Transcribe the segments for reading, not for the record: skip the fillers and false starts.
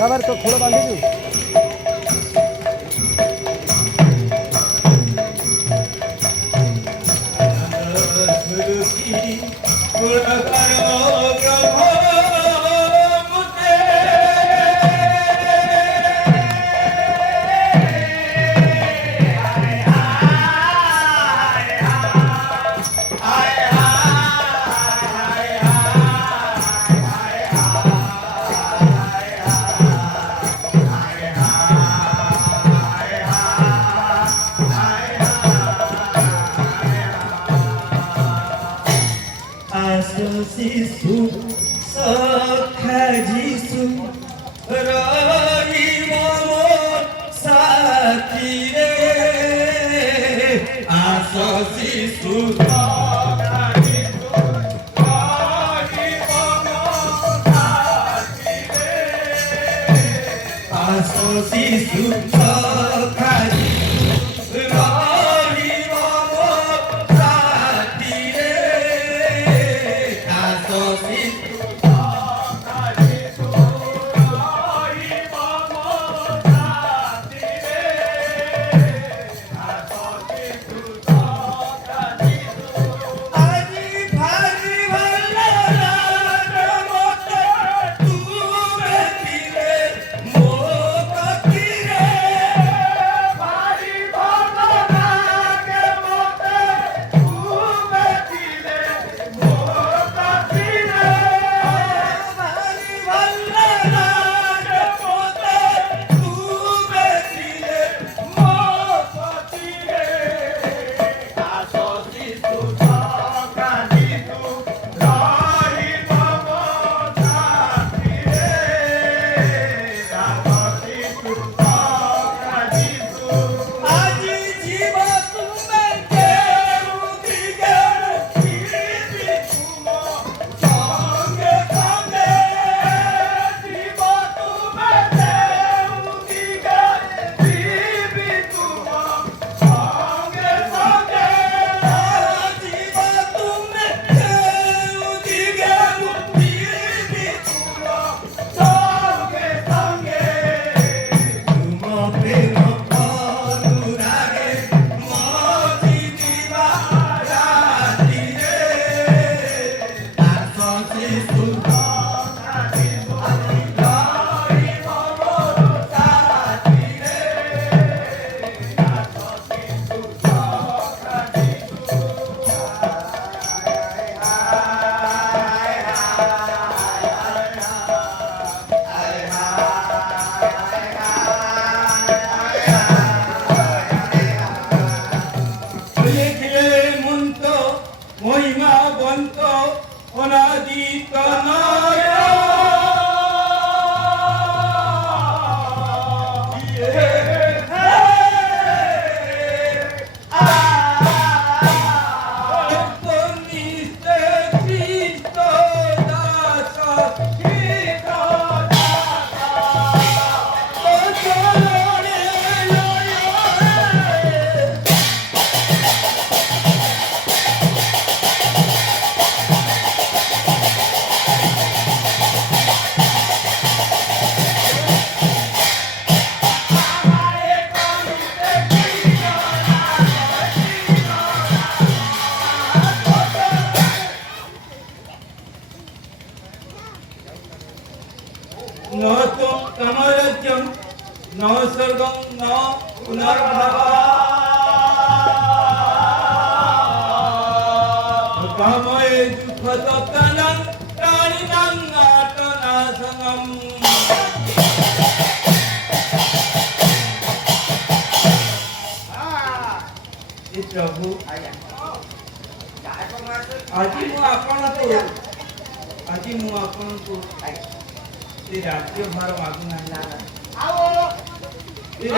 বাবার তো খোলো বাঁধিনি Sisu Sakhajisu Rai Mamo Sakire Aso Sisu Sakhajisu Rai Mamo Sakire Aso Sisu Sakhajisu Rai Mamo Sakire ন তম কামরাজ্যম ন স্বর্গম ন পুনর্ভবা কাময়ে দুঃখ তপ্তনং প্রাণিনাং আটনাশনম। ଏ ପ୍ରଭୁ ଆଜି ମୁଁ ଆପଣଙ୍କୁ ଏ ରାଜ୍ୟ ଭାର ମାଗୁନାହିଁ। ଏ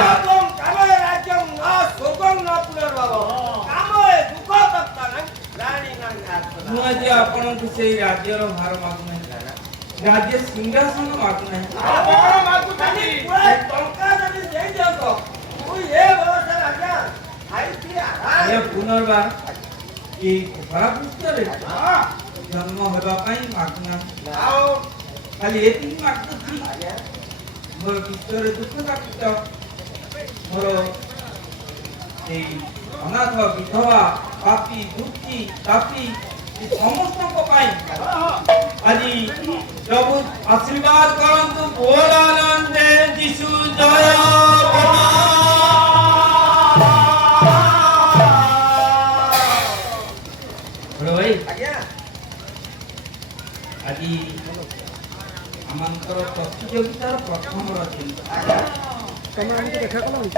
ମୁଁ ଆଜି ଆପଣଙ୍କୁ ସେଇ ରାଜ୍ୟର ଭାର ମାଗୁନାହିଁ, ରାଜ୍ୟ ସିଂହାସନ ମାଗୁନାହିଁ। ପୁନର୍ବାର এই ଖରା ପୃଷ୍ଠରେ ଜନ୍ମ ହେବା ପାଇଁ ମାଗୁନାହିଁ, ଖାଲି ଏତିକି ମାଗୁଛି ମୋର ବିଶ୍ୱରେ ଦୁଃଖ କାଟିତ ମୋର ସେଇ ଅନାଥ ବିଧବା ପାପୀ ଦୁଃଖୀ ତାପୀ ସମସ୍ତଙ୍କ ପାଇଁ ଆଜି ପ୍ରଭୁ ଆଶୀର୍ବାଦ କରନ୍ତୁ। ବୋଲାନନ୍ଦେ ଯୀଶୁ ଜୟ ଆଜି ଆମଙ୍କର ପ୍ରତିଯୋଗିତାର ପ୍ରଥମ ରଚି ତମେ ଆମକୁ ଦେଖା କଲଣି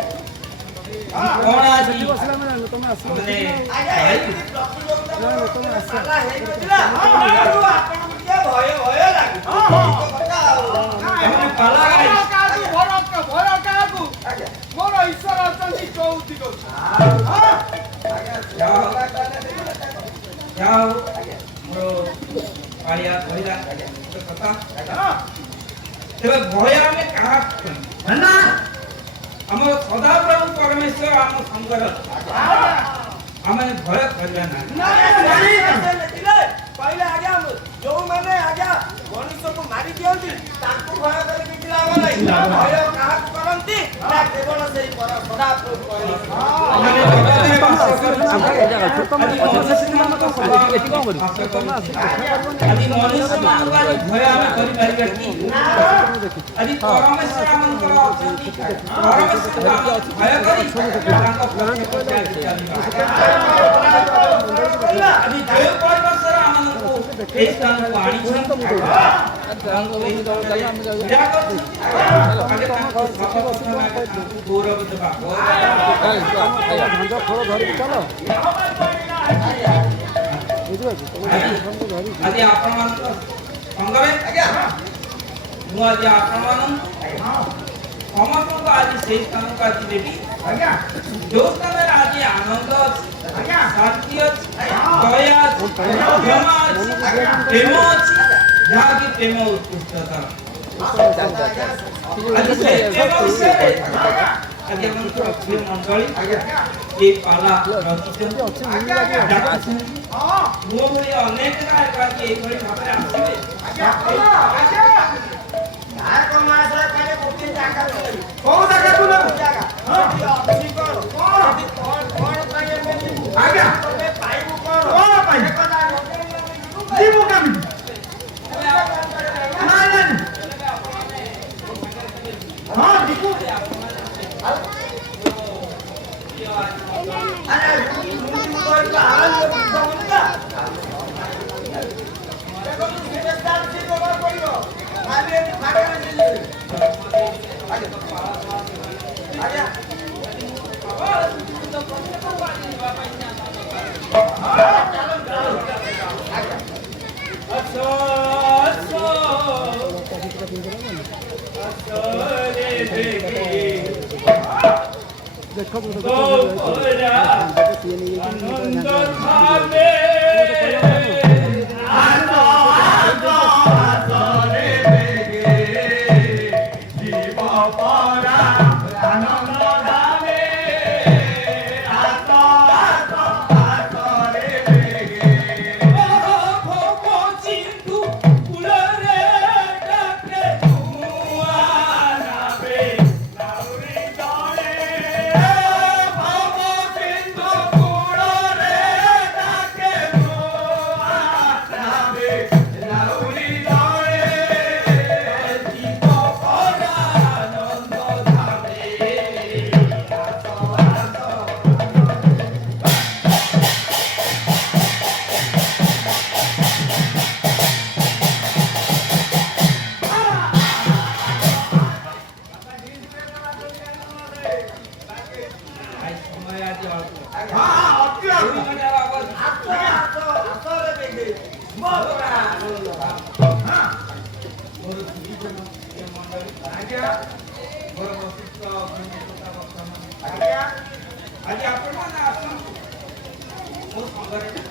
କଣ ଆଜି ବସିଲା ମାନେ ତମେ ଆସିବ ମାନେ ତମେ ଆସ ମୋର ଈଶ୍ୱର ଅଛନ୍ତି ଚଉତି ଯାଉ ମୋର ପାଳିଆ କହିଲା କଥା ତେବେ ଭୟ ଆମେ କାହାକୁ ନା ଆମର ସଦାପ୍ରଭୁ ପରମେଶ୍ୱର ଆମ ସଙ୍ଗରେ ଆମେ ଭୟ କରିବା ନାହିଁ। କହିଲେ ଆଜ୍ଞା ଯୋଉମାନେ ଆଜ୍ଞା ମଣିଷକୁ ମାରି ଦିଅନ୍ତି ତାଙ୍କୁ ଭୟ କରି କିଛି ଲାଭ ନାହିଁ। ଭୟ କାହାକୁ କରନ୍ତି ନା କେବଳ ସେଇ ସଦାପ୍ରଭୁ ଆଜି ମନୁଷ୍ୟମାନଙ୍କୁ ଆଜି ଭୟ ଆମେ କରିପାରିବା କି? ଆଜି ପରମେଶ୍ୱର ଆମଙ୍କର ଅଛନ୍ତି, ପରମେଶ୍ୱର ଭୟ କରି ତାଙ୍କ ପଛେ ଚାଲିବା। ଆଜି ଯୋଉ ପରମେଶ୍ୱର ଆମକୁ এই স্থানକୁ ଆଣିଛନ୍ତି ଗୌରବ ଦେବା। ଫଳ ଧରିକି ଚାଲ ଆଜି ଆପଣମାନଙ୍କ ସଙ୍ଗରେ ମୁଁ ଆଜି ଆପଣମାନଙ୍କୁ ସମସ୍ତଙ୍କୁ ଆଜି ସେଇ ସ୍ଥାନକୁ ଆଜି ଦେବି ଯୋଉ ସ୍ଥାନରେ ଆଜି ଆନନ୍ଦ ଅଛି, ଶାନ୍ତି ଅଛି, ଦୟା ଅଛି, କ୍ଷମା ଅଛି, ପ୍ରେମ ଅଛି, ଯାହାକି ପ୍ରେମ ଉତ୍କୃଷ୍ଟତା। ଆଜି ସେ ପ୍ରେମ ବିଷୟରେ ଆଜି ଆମର ପ୍ରିୟ ମଣ୍ଡଳୀ ଏ ପାଲା ରଚିଛନ୍ତି, ଡାକୁଛନ୍ତି। ମୋ ଭଳି ଅନେକ ଗାୟକ ଆଜି ଏଇଭଳି ଭାବରେ ଆସିବେ। କୋଉ ଜାଗାକୁ ନେବୁ? ଆଜ୍ଞା ପାଇବୁ କଣ ଯିବୁ କେମିତି? ହଁ ଯିବୁ। ଦେଖ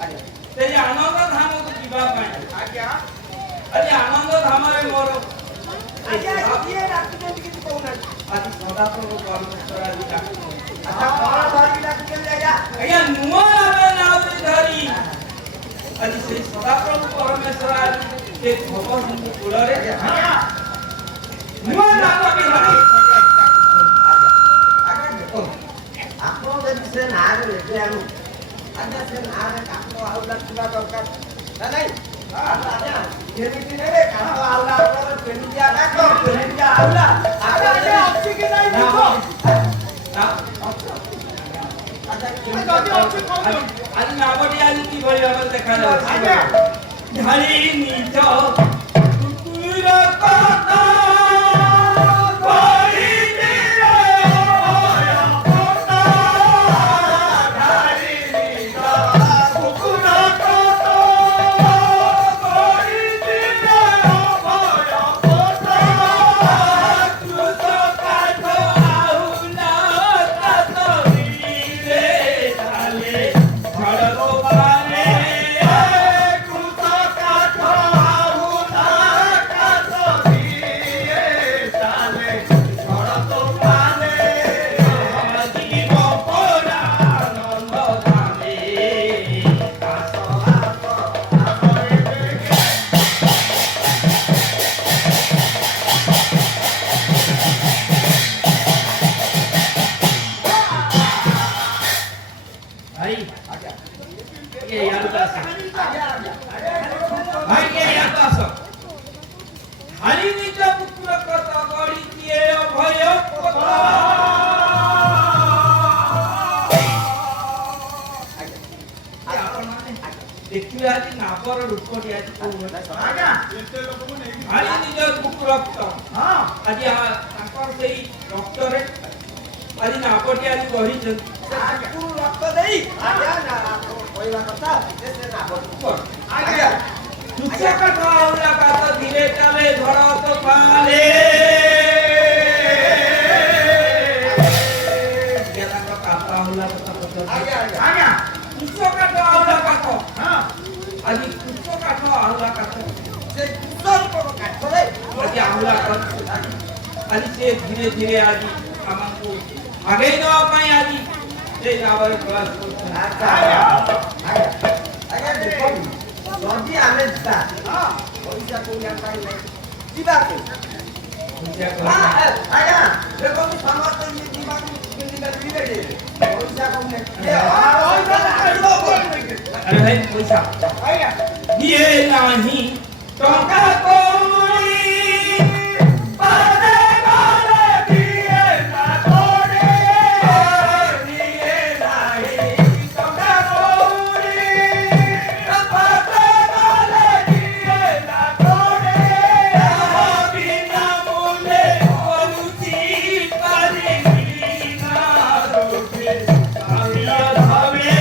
ସେଇ ଆନନ୍ଦ ଧାମକୁ ଯିବା ପାଇଁ ଆଜ୍ଞା ଆଜି ଆନନ୍ଦ ଧାମରେ ମୋର ଆଜ୍ଞା କିଏ ଡାକୁଛନ୍ତି କିଛି କହୁନାହାନ୍ତି ଆଜି ସଦାପ୍ରଭୁ ପରମେଶ୍ୱର ଆଜି ଡାକୁଛନ୍ତି। ଆଚ୍ଛା କଣ ଧରିକି ଡାକୁଛନ୍ତି ଆଜ୍ଞା ଆଜ୍ଞା ନୂଆ ଭାବେ ନାଉରି ଧରି ଆଜି ସେଇ ସଦାପ୍ରଭୁ ପରମେଶ୍ୱର ଆଜି ସେ ଭବ ସିନ୍ଧୁ କୂଳରେ ନୂଆ ନାମଟି ଧରି ଆପଣ ଯଦି ସେ ନାଁରେ ଲେଖି ଆଣୁ ଆଜ୍ଞା ସେ ନାଁରେ କାଠ ଆହୁଲା ଥିବା ଦରକାର ନା ନାଇଁ ଆଜ୍ଞା ଯେମିତି ନେବେ କାଠ ଆହୁଲା ଆପଣଙ୍କର କେମିତିଆ କାଠ କେମିତିଆ ଆହୁଲା ଆଜ୍ଞା ଅଛି କି ନାଇଁ ଦେଖ ଆଜି ନାମଟି ଆଜି କିଭଳି ଭାବରେ ଦେଖାଯାଉଛି ଧାରି ନିଜ କୁକୁର କଥା ଦେଖିବେ ଆଜି ନାବର ରୂପଟି ଆଜି ଆଜି ନିଜ ରକ୍ତ ଆଜି ତାଙ୍କର ସେଇ ରକ୍ତରେ ଆଜି ନାବଟି ଆଜି ବହିଛନ୍ତି ରକ୍ତ ଦେଇ ଆଜ୍ଞା କହିବା କଥା ସେ ନାବକୁ ଆଜ୍ଞା ତୁଚ୍ଛକ ଠାଉଲା କାତ ଧୀରେ ଚାଲେ ଭରତ ପାଲେ ତାଙ୍କ କାତ ଆହୁଲା କଥା ଆଜ୍ଞା ଆଜ୍ଞା ତୁଚ୍ଛକ ଠାଉଲା କାତ ଆଜି ତୁଚ୍ଛକ ଠାଉଲା କାତ ସେ କୁଶଳଙ୍କ କାଠରେ ଆଜି ଆହୁଲା କାତ ଆଜି ସେ ଧୀରେ ଧୀରେ ଆଜି ଆମକୁ ଆଗେଇ ଦେବା ପାଇଁ ଆଜି ସେ ନାବରେ ପ୍ରୟାସ କରୁଛନ୍ତି ଆଜ୍ଞା ଦେଖନ୍ତୁ ଯଦି ଆମେ ଯିବା ପଇସା କୋଉଠି ପାଇଲେ ଯିବା ଆଜ୍ଞା ଦେଖନ୍ତୁ ସମସ୍ତେ ଯିବାକୁ ପଇସା କମେ अरे भाई पैसा ये नहीं टंका कोई पादे गाले दिए ना तोड़े दिए नहीं टंका कोई पादे गाले दिए ना तोड़े बिना बोले परुची पारी ना रुके आमिया धावे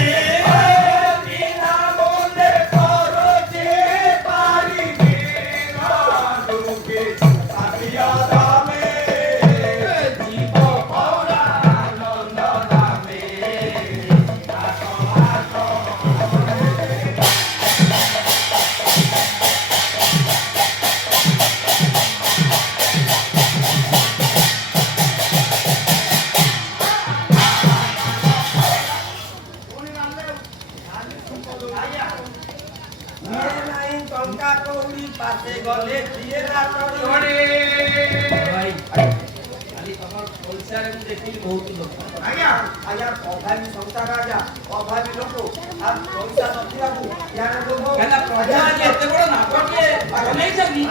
पासे गले दिए ना तोड़े भाई खाली तमर पैसा रे मु देखि बहुत लोक आज्ञा आज्ञा अभावी संसार आज्ञा अभावी लोक आ पैसा नथियाबु यार लोक कहला प्रजा जे एते बड़ नापटे बनै छनी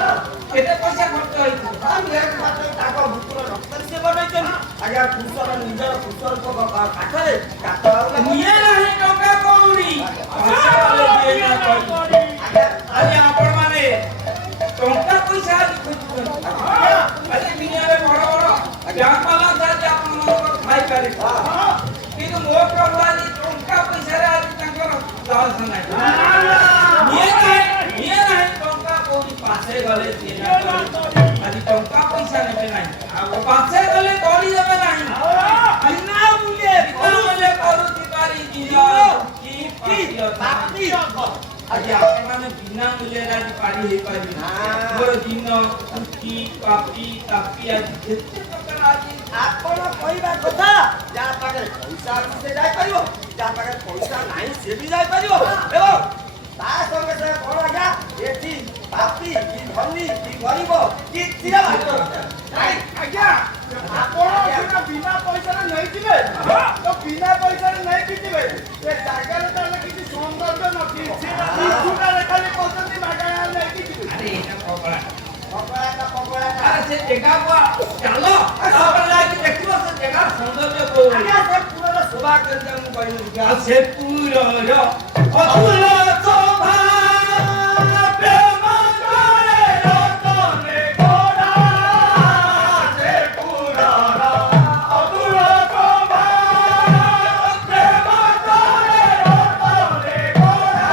केते पैसा खर्च होई हम एक बात ताको भूतर रक्त से बनै छनी आज्ञा कुशल निजर कुशल को काठरे काट आउला निये नाही टंका कौड़ी पैसा वाले दिए ना कौड़ी आज्ञा आपण माने टंका पैसा आज दुनिया में बड़ बड़ ब्यांक वाला साथ आपण मन खाई पारे কিন্তু ମୋ ପ୍ରଭୁ ଆଜି ଟଙ୍କା ପଇସାରେ ଆଜି ତାଙ୍କର ଲାଭ ନାହିଁ ଟଙ୍କା କୋଉଠି ପାଶେ ଗଲେ ଆଜି ଟଙ୍କା ପଇସା ନେବେ ନାହିଁ ଆଉ ପାଶେ ଗଲେ କରି ଦେବେ ନାହିଁ ବିନା ମୂଲ୍ୟ କରୁଥିବାରି କି ପାପି ଆଜି ଆପଣମାନେ ବିନା ମୂଲ୍ୟରେ ଆଜି ପାରି ହେଇପାରିବେ ମୋର ଦିନ କୁଟି ପାପି ତାପି ଆଜି କେତେ ପ୍ରକାର ଆଜି ଆପଣ କହିବା କଥା ଯାହା ପାଖରେ ପଇସା ଅଛି ସେ ଯାଇପାରିବ, ଯାହା ପାଖରେ ପଇସା ନାହିଁ ସେ ବି ଯାଇପାରିବ ଏବଂ ତା ସଙ୍ଗେ ସଙ୍ଗେ କଣ ଆଜ୍ଞା ଏଠି ପାପି କି ଧନୀ କି ଗରିବ କିଛି ଆଜ୍ଞା ଆପଣ ସିନା ବିନା ପଇସାରେ ନେଇଯିବେ ତ ବିନା ପଇସାରେ ନେଇକି ଯିବେ ଏ ଜାଗାରେ ତାହେଲେ କିଛି ସୌନ୍ଦର୍ଯ୍ୟ ନଥିବ ସୁନାରେ ଖାଲି କହୁଛନ୍ତି ମାଗଣା ନେଇକି ଯିବେ। ଆରେ ଏଇଟା ପଗଳା ପକଡ଼ା ଆରେ ସେ ଜାଗାକୁ ଚାଲ ତାପରେ ଯାଇକି ଦେଖିବ ସେ ଜାଗା ସୌନ୍ଦର୍ଯ୍ୟ କୋଉ ଆଜ୍ଞା ସେ ପୁରର ଶୋଭା କେନ୍ଦ୍ର ମୁଁ କହିଲି ଆଉ ସେ ପୁରର ଅତୁଲ ଶୋଭା ପ୍ରେମ କରେ ରତନେ ଗଢ଼ା ସେ ପୁରର ଅତୁଲ ଶୋଭା ପ୍ରେମ କରେ ରତନେ ଗଢ଼ା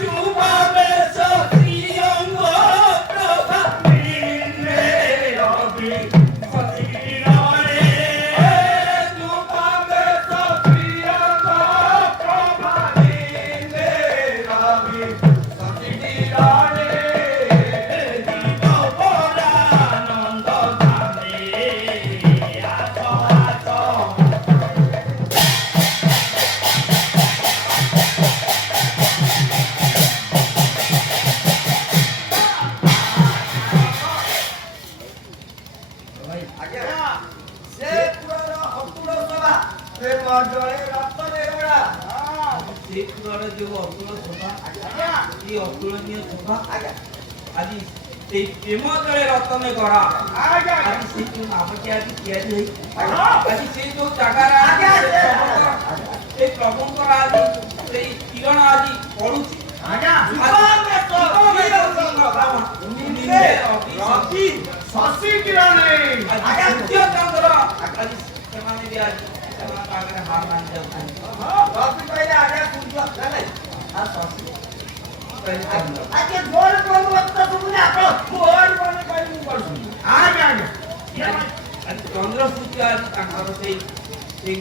ଯୁବା ବେଶ ଶ୍ରୀଅଙ୍ଗ ପ୍ରଭା ନିନେ ରବି ସତୀରରେ ଯୁବା ବେଶ ଶ୍ରୀଅଙ୍ଗ ପ୍ରଭା ନିନେ ରବି ସତୀରରେ ଦୀପ ପରାନନ୍ଦ ଧାମେ ଆସ ଆସ ଆଜ୍ଞା ସେ ପୁରର ଅତୁଳ ଶୋଭା ପ୍ରେମ ଜଳେ ରତନେ ଗଢ଼ା ସେ ପୁରର ଯୋଉ ଅତୁଳ ଶୋଭା ଆଜ୍ଞା এই অতুলনীয় শোভা ଆଜ୍ଞା আজ সেই প্রেম জলে রতনে গড়া ଆଜ୍ଞା আজ সেই নামটি আজ তিয়ারি হই আজ্ঞা। আজ সেই যে জায়গার আজ্ঞা, আজ্ঞা। সেই প্রভুঙ্কর আজ সেই কিরণ আজ পড়ুছি ଆଜ୍ଞା ରବି ଶଶି କିରଣେ চন্দ্র আজ সেমানে বি আজ সেমানে আগে হার মান যাচ্ছেন ରବି କହିଲେ ଆଜ୍ଞା ସୂର୍ଯ୍ୟ ନାଇଁ আর শশী କହିଲେ ଚନ୍ଦ୍ର ଆଜ୍ଞା ଜୋର କୋନ କଥା ଶୁଣୁନି ଆପଣ ମୋର ମନେ କହିଲି ମୁଁ କରୁଛି ଆଜ୍ଞା ଆଜ୍ଞା আজ চন্দ্র সূর্য আজ তাঙ্কর সেই সেই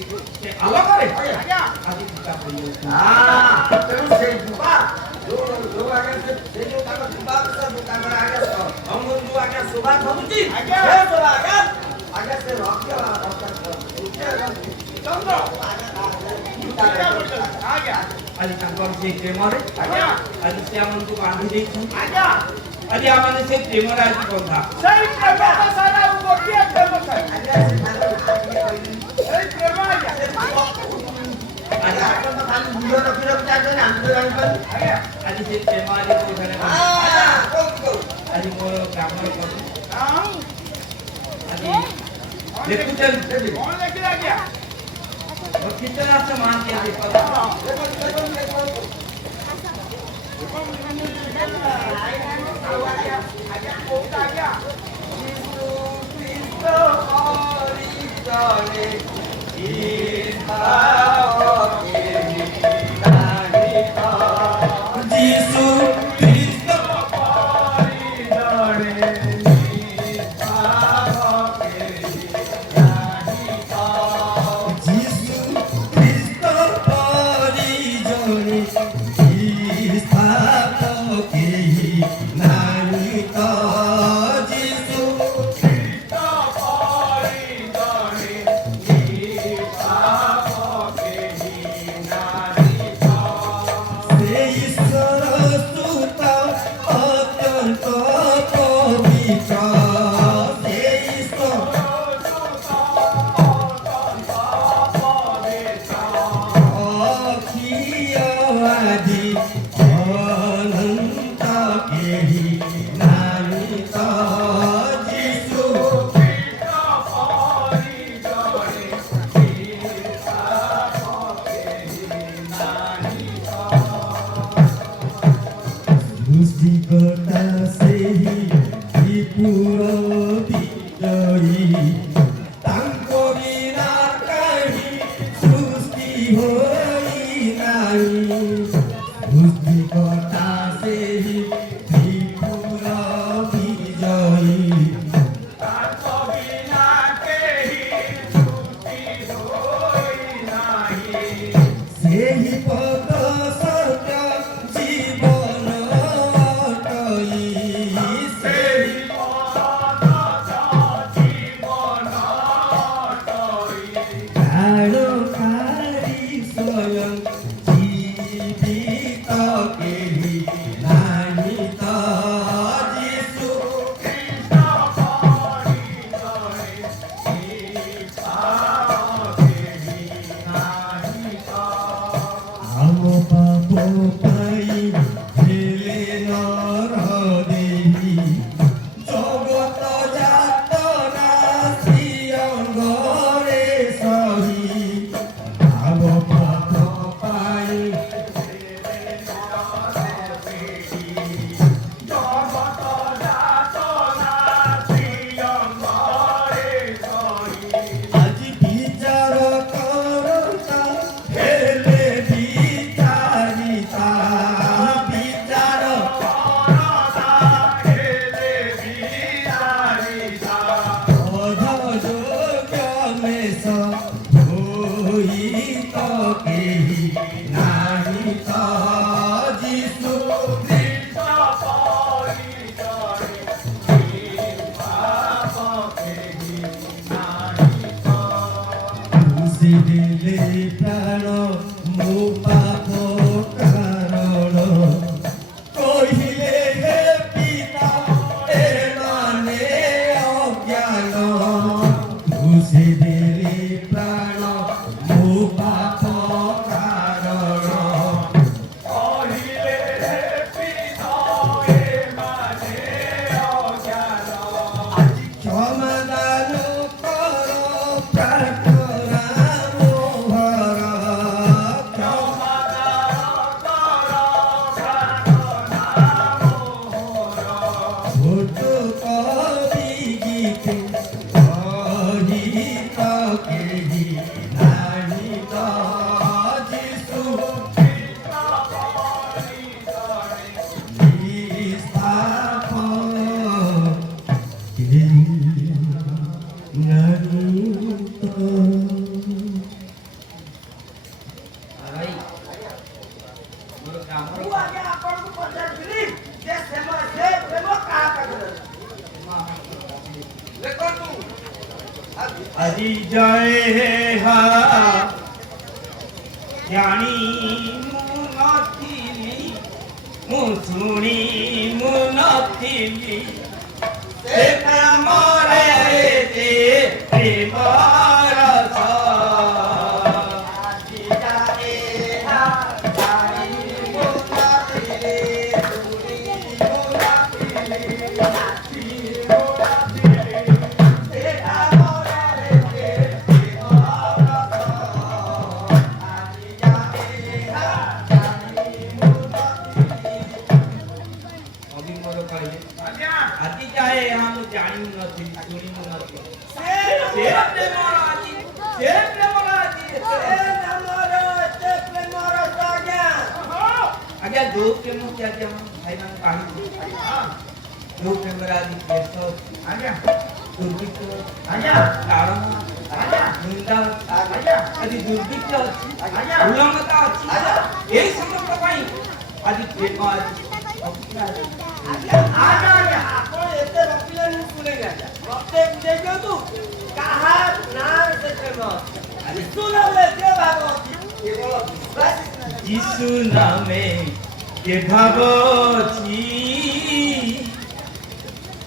আলোকরে ଆଜ୍ଞା আজ পিতা হইয়াছে ତେଣୁ ସେଇ ଯୁବା ଯୋଉ ଆଜ୍ଞା ସେ ଯୋଉ ତାଙ୍କ ଯୁବା ତାଙ୍କର ଆଜ୍ଞା ଅଙ୍ଗୁର ଯୋଉ ଆଜ୍ଞା ଶୋଭା ଧରୁଛି ଆଜ୍ଞା। ସେ ଶୋଭା ଆଜ୍ଞା ସେ ରକ୍ତ ଚନ୍ଦ୍ର ଆଜ୍ଞା আজ তাঙ্কর সেই প্রেমরে ଆଜ୍ଞା আজ সে আমাকে বাঁধি দিয়েছেন ଆଜ୍ଞା আজ আমাদের সেই প্রেমরে আজ বন্ধা ସେଇ ପ୍ରେମ ତ ସାରା ଗୋଟିଏ ପ୍ରେମ ଥାଏ ଆଜ୍ଞା ସେ କହିଲି ସେଇ ପ୍ରେମ ଆଜ୍ଞା আজ ଆପଣ ତ ଖାଲି ମୁଣ୍ଡ ରଖି ରଖି ଚାହୁଁଛନ୍ତି ଆମେ ତ ଜାଣିପାରୁଛୁ ଆଜ୍ଞା আজ সেই প্রেম আজ কোথায় আজ মোর গ্রামের কথা ହଁ আজ দেখুছেন କଣ ଲେଖିଲେ ଆଜ୍ଞା মোর কীর্তন আছে মান দিয়ে দেখো ଆଜ୍ଞା କୋଉଟା ଆଜ୍ଞା যিশু খ্রিস্ট যিশু খ্রিস্ট পরিজনে স্থাপকে নারী তো যিশু খ্রিস্ট পরিজনে স্থাপকে নারী তো সেই ঈশ্বর সুত অত্যন্ত পবিত্র সেই ঈশ্বর অখিয় আদি অনন্ত কেহি নারী তো যিশু সৃষ্টিকর্তা ସେହି ତ୍ରିପୁର ବିଜୟୀ ତାଙ୍କ ବିନା କାହିଁ ସୃଷ୍ଟି ହୋଇନାହିଁ ସୃଷ୍ଟିକର୍ତ୍ତା ସେହି ତ୍ରିପୁର ବିଜୟୀ ତାଙ୍କ ବିନା କେହି ସୃଷ୍ଟି ହୋଇନାହିଁ ସେହି তো কেহি নাহি তো যিশু কৃষ্ণ পরিচয় ইচ্ছা কেহি নাহি তো। আম পাপ পাই হেলে নর দেহি জগত জাত নাসি অঙ্গরে সহি আম পাপ পাই জগত জাত নাসি অঙ্গরে সহি। আজি বিচার করতা হেলে বিচারিতা বিচার করতা হেলে বিচারিতা। অধযোগ্য মেষ হইত কেহি নাহি তো যিশু কৃষ্ণ পরিচয় ইচ্ছা কেহি নাহি তো। খুশি দিলে প্রাণ মো পাপ কারণ কহিলে হে পিতা এ মানে অজ্ঞান খুশি দিলে প্রাণ মো পাপ কারণ কহিলে হে পিতা এ মানে অজ্ঞান। সমাধান কর প্রার্থনা মোহর ছোট কবি গীতে অহিত কেহি নাহি তো যিশু নিস্তাপ কেহি নাহি তো। ভাই ମୋର କାମ ମୁଁ ଆଜ୍ଞା ଆପଣଙ୍କୁ ପଚାରୁଥିଲି ଯେ ସେ ପ୍ରେମ କାହା ପାଖରେ ଅଛି? ଦେଖନ୍ତୁ ଆଜି ଜୟ ହା ଜାଣି ମୁଁ ନଥିଲି, ମୁଁ ଶୁଣି ମୁଁ ନଥିଲି, ସେ ପ୍ରେମରେ ଯେ ପ୍ରେମ ରସ। ଆଜି ଯାଏ ହା ଜାଣି ମୁଁ ନଥିଲି, ଶୁଣି ମୁଁ ନଥିଲି, ଆଜି ମୁଁ ନଥିଲି, ସେଟା ମନରେ ଯେ ପ୍ରେମ ରସ। ଆଜି ଯାଏ ହା ଜାଣି ମୁଁ ନଥିଲି। କବି ମୋର କହିଲେ ଆଜ୍ଞା ଆଜି ଯାଏ ଏହା ମୁଁ ଜାଣି ନଥିଲି ଶୁଣି ନଥିଲି ସେ ସେ ପ୍ରେମର ଆଜି ସେ ପ୍ରେମର ଆଜି ସେ ଆମର ଏତେ ପ୍ରେମ ରସ ଆଜ୍ଞା। ଆଜ୍ଞା ଯୋଉ ପ୍ରେମ କି ଆଜି ଆମ ଭାଇମାନେ କାଢିଛୁ ଯୋଉ ପ୍ରେମରେ ଆଜି କେଶ ଆଜ୍ଞା ଦୁର୍ଭିକ୍ଷ ଆଜ୍ଞା କାରଣ ଆଜ୍ଞା ନିନ୍ଦା ଆଜ୍ଞା ଆଜି ଦୁର୍ଭିକ୍ଷ ଅଛି ଆଜ୍ଞା। ଉଲ୍ଲଂଘତା ଅଛି ଆଜ୍ଞା। ଏଇ ସମସ୍ତ ପାଇଁ ଆଜି ପ୍ରେମ ଆଜି ଆଜ୍ଞା ଆଜ୍ଞା ଆପଣ ଏତେ ରଖିଲେ ମୁଁ ଶୁଣିଲି ଆଜ୍ଞା ମତେ ବୁଝେଇ ଦିଅନ୍ତୁ କାହା ନାଁରେ ସେ ପ୍ରେମ ଅଛି ଯୀଶୁ ନାମରେ ଯେ ଭାବ ଅଛି କେବଳ ବିଶ୍ୱାସୀ ଯୀଶୁ ନାମେ କେ ଭାବ ଅଛି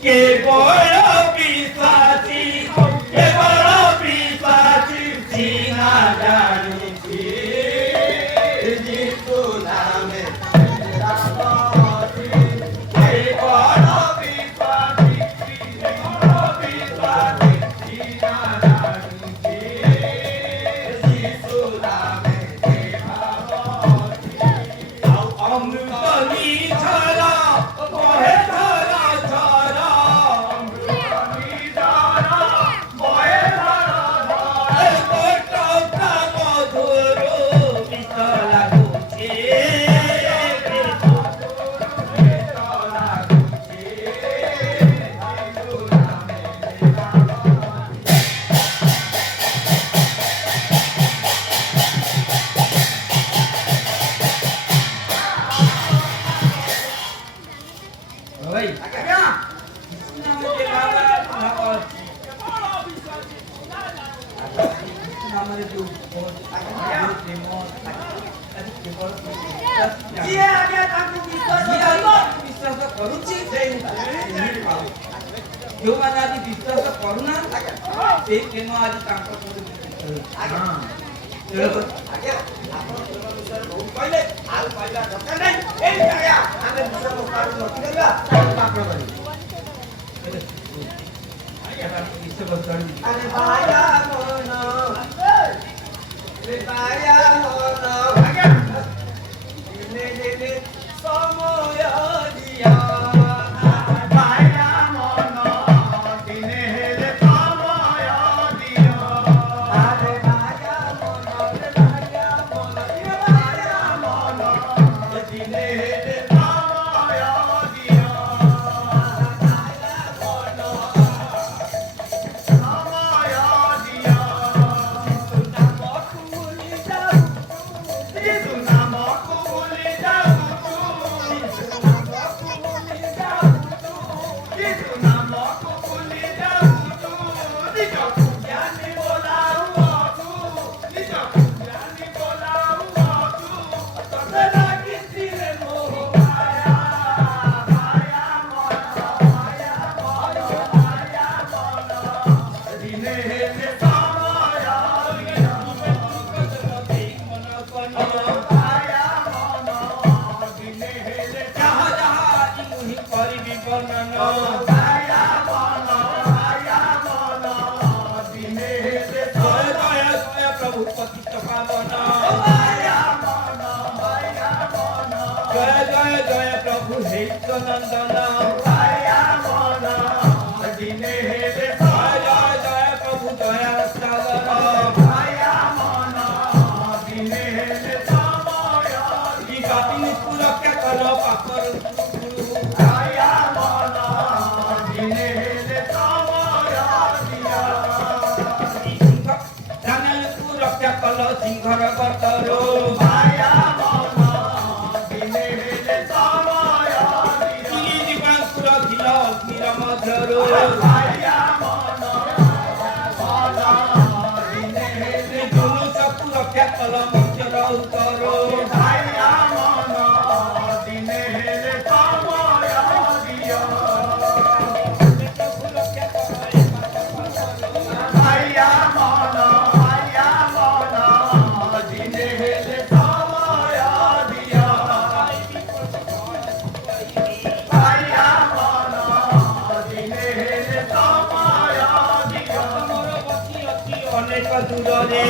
କେବଳ ବିଶ୍ୱାସୀ କେବଳ ବିଶ୍ୱାସୀ ସିନା ଜାଣିଛି ଯୀଶୁ ନାମେ ଭାବ ଅଛି କେବଳ ବିଶ୍ୱାସୀ କେବଳ ବିଶ୍ୱାସୀ ସିନା ଜାଣିଛି ଯୀଶୁ ନାମେ ଭାବ ଅଛି ଆଉ ଅମୃତ ନିଝର ବହେ ଧର ଧର ଅମୃତ ନିଝର ବହେ ଧର ଧର ଗୋଟା ମଧୁର ବିଷ ଲାଗୁଛି ବିଷ ଲାଗୁଛି ଆଜ୍ଞା ତାଙ୍କୁ ବିଶ୍ୱାସ ଯିଏ କରିବ ଆଜି ବିଶ୍ୱାସ କରୁଛି ସେହି ପାଉ। ଯେଉଁମାନେ ଆଜି ବିଶ୍ୱାସ କରୁନାହାନ୍ତି ସେଇ ପ୍ରେମ ଆଜି ତାଙ୍କ ଆଜ୍ଞା ତେଣୁକରି ଆଜ୍ଞା ଆପଣ ପ୍ରେମ ବିଷୟରେ ବହୁତ କହିଲେ ଆଉ କହିବା ଦରକାର ନାହିଁ ଏଇ ଆଜ୍ଞା ଆମେ ବିଷୟ ମୁଖାରୁ ରଖିଦେବା ତାକୁ ପାପଡ଼ କରିବୁ ଆରେ ବାୟା ମନ ରେ ବାୟା ମନ ଆଜ୍ଞା ଦିନେ ଦିନେ ସମୟ ଦିଆ ବାୟା ମନ ଦିନେ ହେଲେ ସମୟ ଦିଅ ଆରେ ବାୟା ମନ ରେ ବାୟା ମନ ଦିନେ ହେଲେ ସମୟ ଦିଅ ସିଂହର କର୍ତ୍ତରୁ ଜୀବାଙ୍କୁର ଥିଲା ଅଗ୍ନିର ମଧ୍ୟରୁ ଧନୁଷକୁ ରକ୍ଷା କଲ ମଞ୍ଚର ଉତ୍ତରୁ ଅନେକ ଦୂରରେ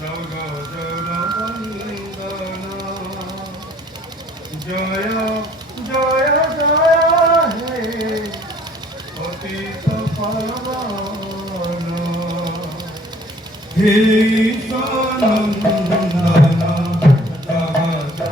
জয় জয় জয় হে অতীত পাবন হে সনন্দন জগত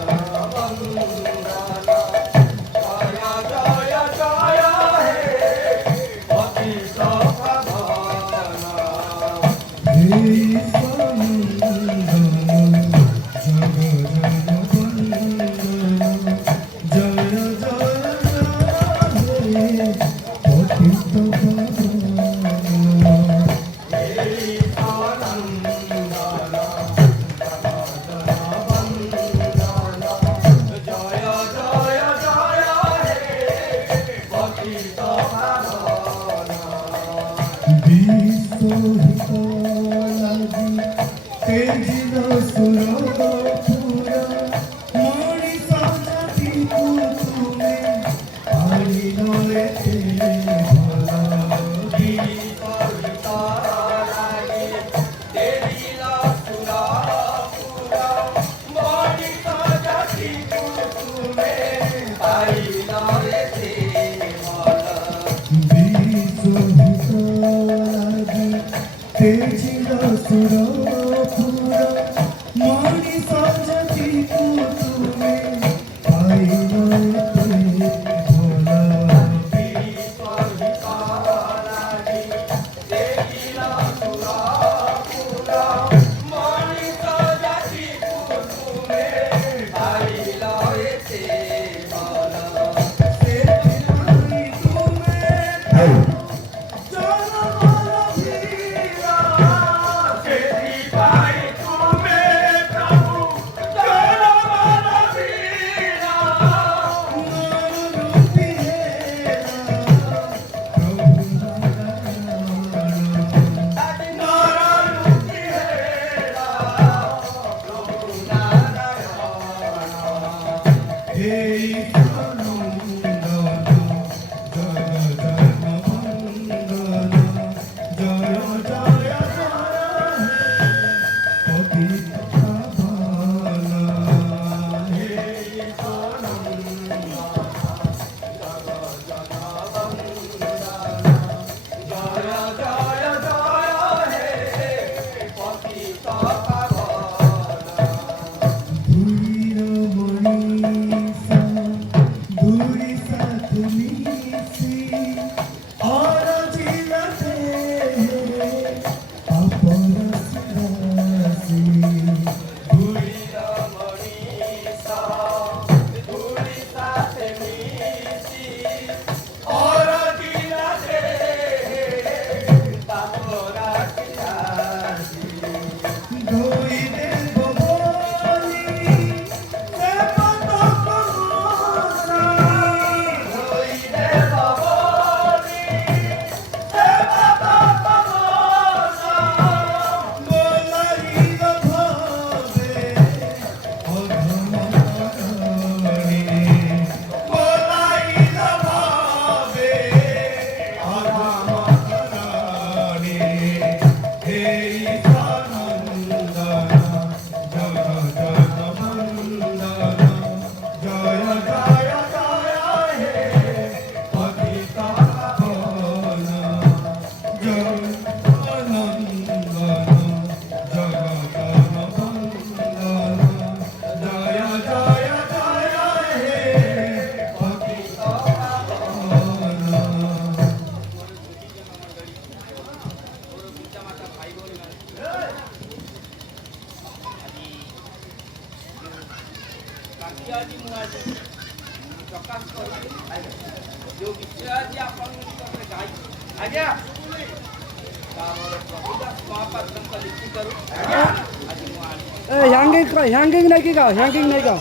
হ্যাঙ্গিং নাকি গাও হ্যাঙ্গিং নাই গাও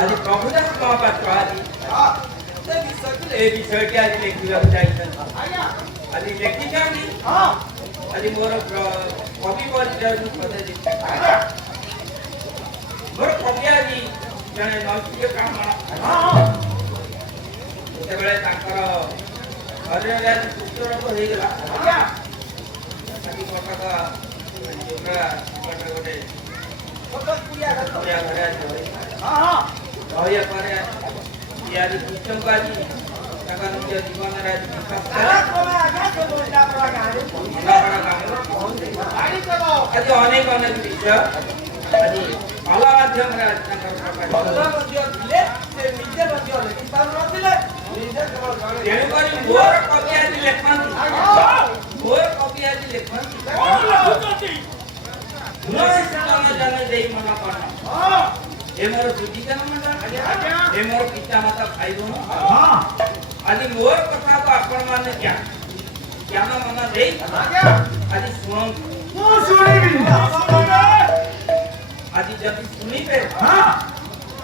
আজ প্রভুদাস মহাপাত্র আজ ଏ ବିଷୟଟି ଆଜି ଲେଖିବାକୁ ଯାଇଛନ୍ତି। ଆଜି ଲେଖିଛନ୍ତି ଆଜି ମୋର କବି ପରିଚୟ ମୋର କବି ଆଜି ଜଣେ ନୈତିକ ବ୍ରାହ୍ମଣ ଯେତେବେଳେ ତାଙ୍କର ଶରୀରରେ ଆଜି କୁଷ୍ଠ ରୋଗ ହେଇଗଲା ଆଜି କଟକ ଯୋଉଟା ଗୋଟେ ଛୋଟ କୁଡ଼ିଆ ଘର। ଓଡ଼ିଆ ଘରେ ଆଜି ରହିବା ପରେ ଆଜି କୃଷ୍ଣଙ୍କୁ ଆଜି ତାଙ୍କ ନିଜ ଜୀବନରେ ଆଜି ବିଶ୍ୱାସ କଲେ ଆଜି ଅନେକ ଅନେକ ବିଷୟ ଆଜି ଭଲ ମାଧ୍ୟମରେ ଆଜି ତାଙ୍କର ତେଣୁକରି ମୋର କବି ଆଜି ଲେଖନ୍ତି ମୋର କବି ଆଜି ଲେଖନ୍ତି ଜନ ଦେଇ ମନ କର୍ଣ୍ଣ ଏ ମୋର ସୁଜିଜନ ମଣ୍ଡଳ ଏ ମୋର ପିତା ମାତା ଭାଇ ଭଉଣୀ ଆଜି ମୋର କଥାକୁ ଆପଣ ମାନେ ଜ୍ଞାନ ମନ ଦେଇ ଆଜି ଶୁଣନ୍ତୁ ଆଜି ଯଦି ଶୁଣିବେ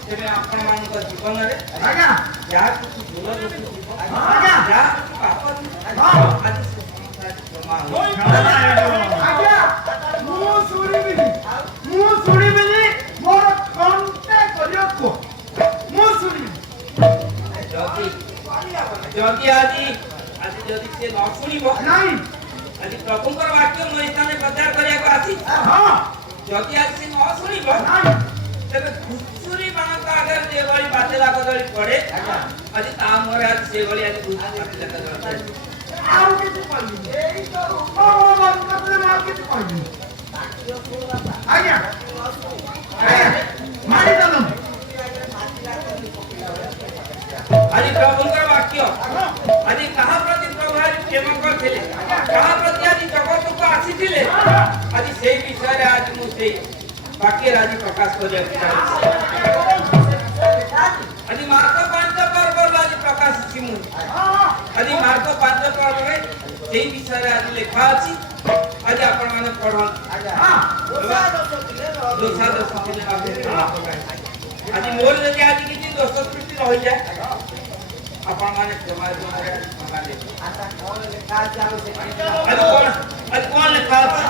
ତେବେ ଆପଣ ମାନଙ୍କ ଜୀବନରେ ଯାହା କିଛି ଭୁଲ ଦୋଷ ଥିବ ଯାହା କିଛି ପାପ ଥିବ ଆଜି ସେ ସଂସାର କ୍ଷମା ଯଦି ଆଜି ଯଦି ସେ ନ ଶୁଣିବ ଆଜି ପ୍ରଭୁଙ୍କର ବାକ୍ୟ ମୋ ସ୍ଥାନରେ ପ୍ରଚାର କରିବାକୁ ଆସି ଯଦି ଆଜି ସେ ନ ଶୁଣିବ ତେବେ ଘୁଷୁରୀ ମାନଙ୍କ ଆଗରେ ଯେଭଳି ବାତେଲା କଦଳୀ ପଡେ ଆଜି ତା ମୁହଁରେ ଆଜି ସେଭଳି ଆଜି ବାତେଲା କଦଳୀ ପଡେ। ଆଉ କିଛି କହିବିନି ଆଜ୍ଞା ମାରି ଚାଲନ୍ତୁ ଆଜି ପ୍ରଭୁଙ୍କର ବାକ୍ୟ ଆଜି କାହା ପ୍ରତି ପ୍ରଭୁ ଆଜି ପ୍ରେମ କରିଥିଲେ କାହା ପ୍ରତି ଆଜି ଜଗତକୁ ଆସିଥିଲେ ଆଜି ସେଇ ବିଷୟରେ ଆଜି ମୁଁ ସେଇ ବାକ୍ୟରେ ଆଜି ପ୍ରକାଶ କରିବାକୁ ଚାହୁଁଛି। ଆଜି ମାର୍ଗ 5 ପର୍ବରୁ ଆଜି ପ୍ରକାଶିଛି ମୁଁ ଆଜି ମାର୍ଗ 5 ପର୍ବରେ ସେଇ ବିଷୟରେ ଆଜି ଲେଖା ଅଛି ଆଜି ଆପଣ ମାନେ ପଢନ୍ତୁ ଦୋଷା ଦୋଷ ଥିଲେ ଆଜି ମୋର ଯଦି ଆଜି କିଛି ଦୋଷ ତ୍ରୁଟି ରହିଯାଏ ଆପଣ ମାନେ କ୍ଷମା ଦେବେ ଆଜି କଣ ଲେଖା ଅଛି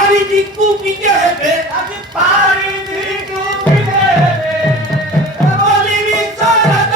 ଆରିଦିକୁ ବିଜୟ ହେବେ ଆଜି ପାରିଦିକୁ ବିଜୟ ହେବେ ବୋଲି ବିଚାରଦ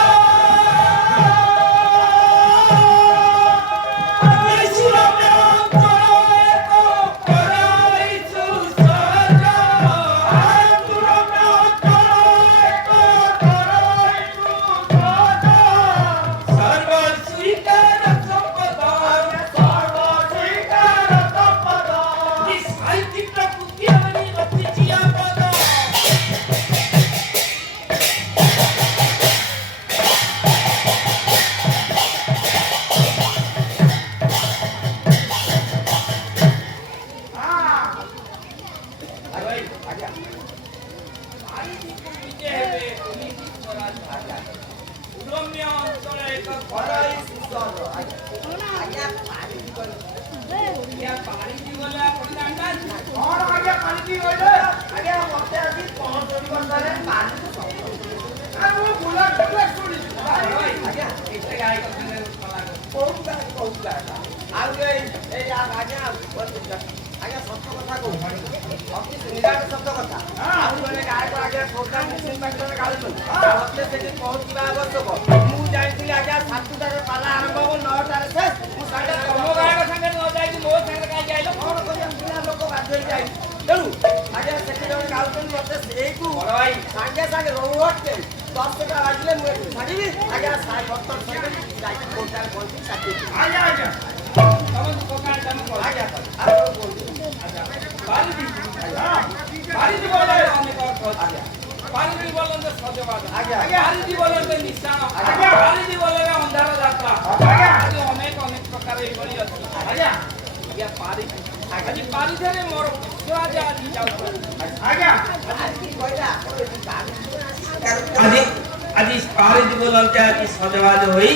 আজি ପାରି ବୋଲନ୍ତି ଆଜି ସଜବାଜ ହୋଇ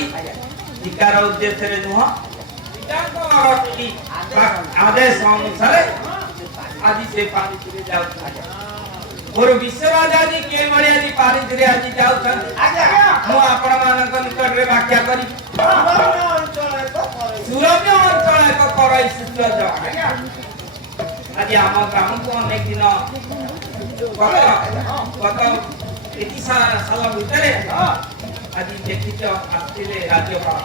ଟିକାର ଉଦ୍ଦେଶ୍ୟରେ ନୁହଁ ଆଦେଶ ଅନୁସାରେ ଆଜି ସେ ପାରିଥିରେ ଯାଉଛନ୍ତି ମୋର ବିଶ୍ୱରାଜ ଆଜି କେଉଁଭଳି ଆଜି ପାରିଥିରେ ଆଜି ଯାଉଛନ୍ତି ମୁଁ ଆପଣ ମାନଙ୍କ ନିକଟରେ ବ୍ୟାଖ୍ୟା କରିବି ସୁରମ୍ୟ ଅଞ୍ଚଳ ଏକ କରଇ ସୂର୍ଯ୍ୟ ଆଜି ଆମ ଗ୍ରାମକୁ ଅନେକ ଦିନ ଗତ ଏଠି ସାଲ ଭିତରେ ଆଜି ଦେଖିଛ ଆସିଥିଲେ ରାଜ୍ୟପାଳ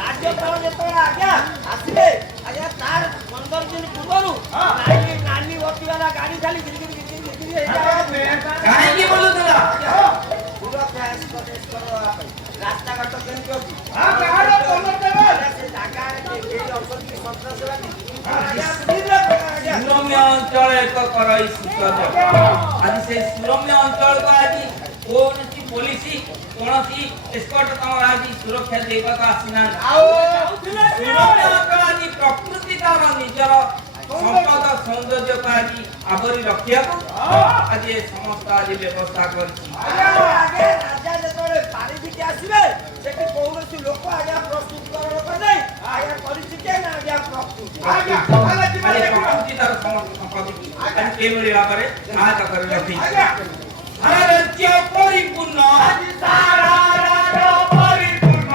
ରାଜ୍ୟପାଳ ଯେତେବେଳେ ଆଜ୍ଞା ଗାଡି ଖାଲି ଗିରି ହେଇଯାଏ। କାହିଁକି ବୋଲୁଥିଲା? ସୁରକ୍ଷା କରିବା ପାଇଁ ରାସ୍ତାଘାଟ କେମିତି ଅଛି? କାହାର ଭଲ ଦେବେ? ସେ ଜାଗାରେ କେହି ଅଛନ୍ତି ସନ୍ତ୍ରାସବାଦୀ? ସୁରମ୍ୟ ଅଞ୍ଚଳ ଏକ କରଇ ସୁଯୋଗ। ଆଜି ସେ ସୁରମ୍ୟ ଅଞ୍ଚଳକୁ ଆଜି କୌଣସି ପୋଲିସ କୌଣସି ଏସ୍କର୍ଟ ତମର ଆଜି ସୁରକ୍ଷା ଦେବାକୁ ଆସିନାହାନ୍ତି। ସୁରମ୍ୟ ଅଞ୍ଚଳ ଆଜି ପ୍ରକୃତି ତାର ନିଜର ସମ୍ପଦ ସୌନ୍ଦର୍ଯ୍ୟକୁ ଆଜି ଆବରି ରଖିବାକୁ ଆଜି ଏ ସମସ୍ତ ଆଜି ବ୍ୟବସ୍ଥା କରିଛି। ଆଗେ ରାଜା ଯେତେବେଳେ ପାରିବିକି ଆସିବେ ସେଠି କୌଣସି ଲୋକ ଆଜ୍ଞା ପ୍ରସ୍ତୁତିକରଣ କରିନାହିଁ। ଆଜ୍ଞା କରିଛି କିଏ ନା ଆଜ୍ଞା ପ୍ରସ୍ତୁତି। ଆଜ୍ଞା ଆଜି ପ୍ରକୃତି ତାର ସମସ୍ତ ସମ୍ପତ୍ତିକୁ ଆଜି କିଭଳି ଭାବରେ ସହାୟତା କରି ରଖିଛି। ସାରା ରାଜ୍ୟ ପରିପୂର୍ଣ୍ଣ ଆଜି ସାରା ରାଜ୍ୟ ପରିପୂର୍ଣ୍ଣ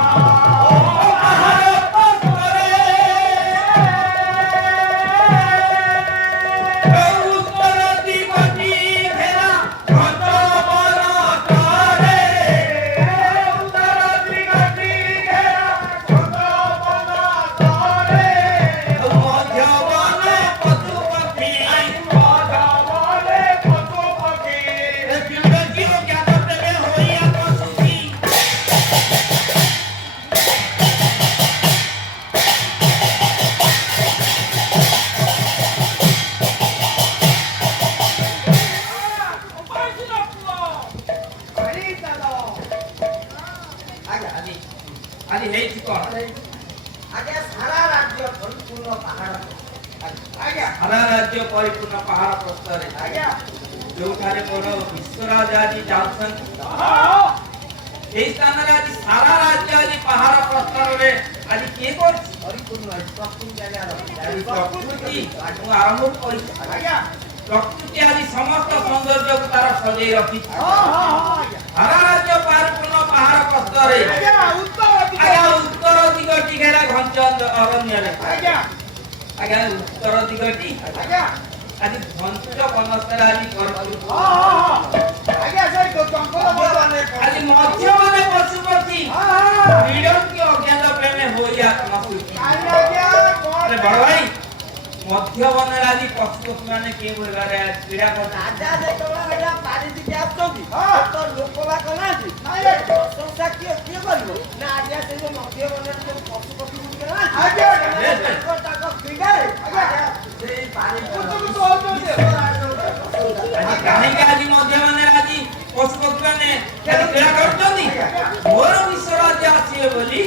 ଆଜି ହେଇଛି କଣ? ଆଜ୍ଞା ସାରା ରାଜ୍ୟ ପରିପୂର୍ଣ୍ଣ ପାହାଡ଼। ଆଜ୍ଞା ସାରା ରାଜ୍ୟ ପରିପୂର୍ଣ୍ଣ ପାହାଡ଼ ପ୍ରସ୍ତରେ ଆଜ୍ଞା ଯୋଉଠାରେ ମୋର ବିଶ୍ୱରାଜ ଆଜି ଯାଉଛନ୍ତି এই ସ୍ଥାନରେ ଆଜି ସାରା ରାଜ୍ୟ ଆଜି ପାହାଡ଼ ପ୍ରସ୍ତରରେ ଆଜି କିଏ କରୁଛି? ପରିପୂର୍ଣ୍ଣ ପ୍ରକୃତି ଜାଗାର ଆଜି ପ୍ରକୃତି ମୁଁ ଆରମ୍ଭ କରିଛି। ଆଜ୍ଞା ପ୍ରକୃତି ଆଜି ସମସ୍ତ ସୌନ୍ଦର୍ଯ୍ୟକୁ ତାର ସଜେଇ ରଖିଛି। ଆଜ୍ଞା ସାରା ରାଜ୍ୟ ପରିପୂର୍ଣ୍ଣ ପାହାଡ଼ ପ୍ରସ୍ତରେ ଆଜ୍ଞା ଉତ୍ତର ଆଜ୍ଞା ଉତ୍ତର ଦିଗଟି ଘେରା ଘଞ୍ଚ ଅରଣ୍ୟରେ ଆଜ୍ଞା ଆଜ୍ଞା ଉତ୍ତର ଦିଗଟି ଆଜ୍ଞା ଆଜି ଘଞ୍ଚ ବନସ୍ତରେ ଆଜି ପରିପୂର୍ଣ୍ଣ। ଆଜ୍ଞା ସେଇ ଜଙ୍ଗଲ ଭଗବାନ ଆଜି ମଧ୍ୟମାନେ ପଶୁ ପକ୍ଷୀ ବିରକ୍ତି ଅଜ୍ଞାତ ପ୍ରେମେ ହୋଇ ଆତ୍ମସୁଖୀ। ଆଜ୍ଞା ଆରେ ବଡ ଭାଇ ମଧ୍ୟବନରେ ଆଜି ପଶୁ ପକ୍ଷୀ ମାନେ କେଉଁଭଳି ଭାବରେ କ୍ରୀଡ଼ା କରୁଛନ୍ତି? ରାଜା ଯେତେବେଳେ ଆଜ୍ଞା ପାରିବିକି ଆସୁଛନ୍ତି ତ ଲୋକ ବାକ ନାହାନ୍ତି। ନାଇଁ। ପ୍ରଶଂସା କିଏ କିଏ କରିବ ନା ଆଜ୍ଞା ସେଇ ଯୋଉ ମଧ୍ୟ ମନରେ ଯୋଉ ପଶୁ ପକ୍ଷୀ ଗୁଡ଼ିକ ନାହାନ୍ତି ଆଜ୍ଞା। ତାଙ୍କ କ୍ରୀଡ଼ାରେ ଆଜ୍ଞା ସେଇ ଆଜି କାହିଁକି ଆଜି ମଧ୍ୟମାନେ ଆଜି ପଶୁ ପକ୍ଷୀ ମାନେ କ୍ରୀଡ଼ା କରୁଛନ୍ତି? ମୋର ବିଶ୍ୱରାଜ୍ୟ ଆସିବେ ବୋଲି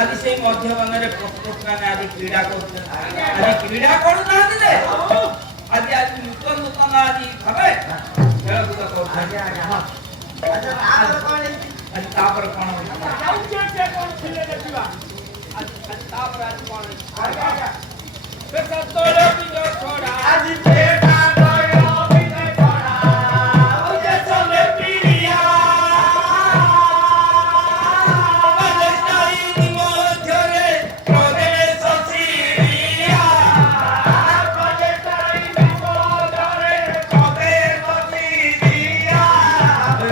ଆଜି ସେଇ ମଧ୍ୟବନରେ ପଶୁ ପକ୍ଷୀ ମାନେ ଆଜି କ୍ରୀଡ଼ା କରୁଛନ୍ତି। ଆଜି କ୍ରୀଡ଼ା କରୁନାହାନ୍ତି ଯେ ଆଜି ଆଜି ନୂତନ ନୂତନ ଆଜି ଭାବେ ଖେଳକୁଦ କରୁଛନ୍ତି। ଆଜି ତାପରେ କଣ ହେଉଛି? ତାପରେ ଆଜି କଣ ହେଉଛି? ଆଜି ପେଟା ତୋୟ ବିନେ ଛଡ଼ା ଓଜେ ଚଲେ ପିରିଆ ବାଲେଶ୍ଵରୀ ମଧ୍ୟରେ ପ୍ରଦେଶ ସିରିଆ କଲେ ତାଇ ବିପଦରେ ପ୍ରଦେଶ ସିରିଆ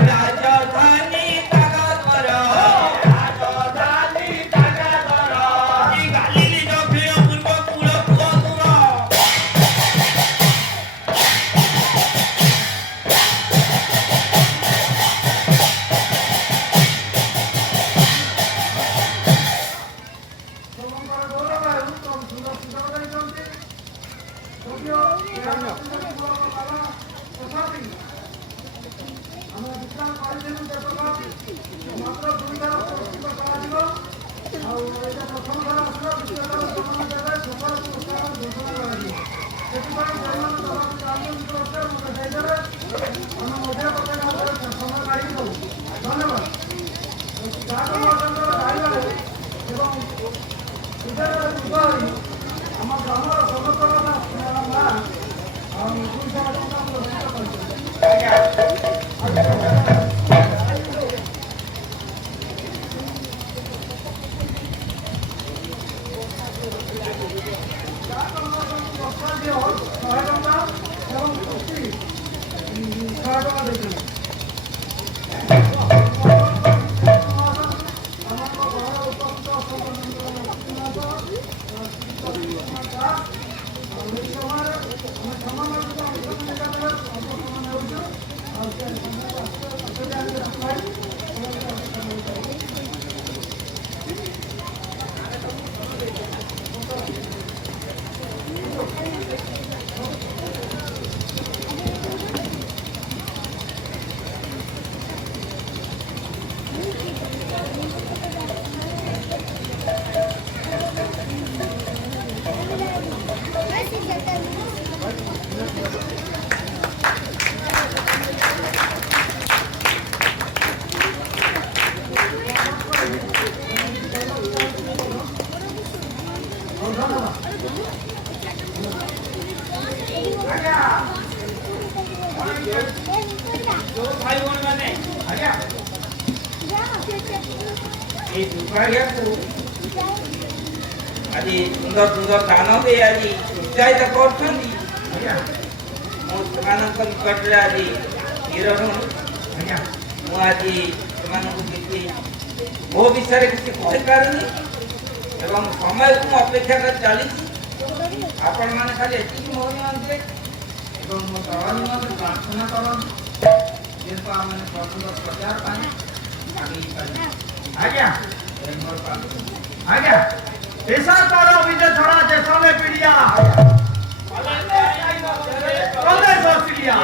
ରାଜଧାନୀ ତାକତର ରାଜଧାନୀ ତାକାତର ଗାଲିଲି ଦକ୍ଷିଣ ପୂର୍ବ କୂଳକୁ ଅଦୂର ଭାଇ ଭଉଣୀ ମାନେ এই দুর্গাকে আଜି সুন্দর সুন্দর দান দিয়ে আଜି উৎসাহিত করছেন ମୁଁ ସେମାନଙ୍କ ନିକଟରେ ଆଜି ସ୍ଥିର ରହୁନି ମୁଁ ଆଜି ସେମାନଙ୍କୁ କିଛି ମୋ ବିଷୟରେ କିଛି କହିପାରୁନି ଏବଂ ସମୟକୁ ମୁଁ ଅପେକ୍ଷା କରି ଚାଲିଛି ଆପଣମାନେ ଖାଲି ଏତିକି ମୋ ନିମନ୍ତେ ଏବଂ ମୋ ଦଳ ନିମନ୍ତେ ପ୍ରାର୍ଥନା କରନ୍ତୁ ଯେହେତୁ ଆମେ ପ୍ରଭୁଙ୍କ ପ୍ରଚାର ପାଇଁ ଆଗେଇ ପାରିବୁ ଆଜ୍ଞା ଏହି ମୋର ପ୍ରାର୍ଥନା ଆଜ୍ଞା ଦେଶ କର ବିଜୟ ଛଡ଼ା ଦେଶରେ ପିଡ଼ିଆ କଲେ ସସିଲିଆ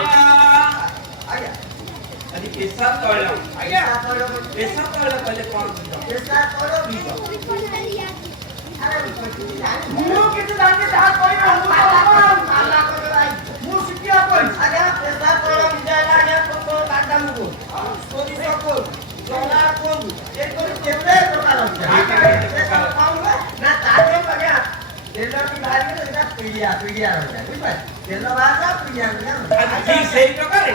ଆଜ୍ଞା ଆଜି ପେଶା ତୈଳ ଆଜ୍ଞା ପେଶା ତୈଳ କହିଲେ କ'ଣ ବୁଝ ପେଶା ତୈଳ ବିଷ ଆରେ ମୁଁ କିଛି ଜାଣିନି ତାହା କହିବେ ପାଲା କରିବା ମୁଁ ଶିଖିବା କହିଛି ଆଜ୍ଞା ପେଶା ତୈଳ ବିଜାଇଲା ଆଜ୍ଞା କୋ କାଟାମୁକୁ ସୋରିଷ କୋ ଜଲା କୋ ଏପରି କେତେ ପ୍ରକାର ଅଛି ନା ତାରେ ଆଜ୍ଞା ତେଲ କି ବାହାରିଲେ ସେଟା ପିଡ଼ିଆ ରହିଲା ବୁଝିପାରିଲେ ତେଲ ବାହାରିଲା ପିଡ଼ିଆ ଆଜି ଠିକ୍ ସେହି ପ୍ରକାରେ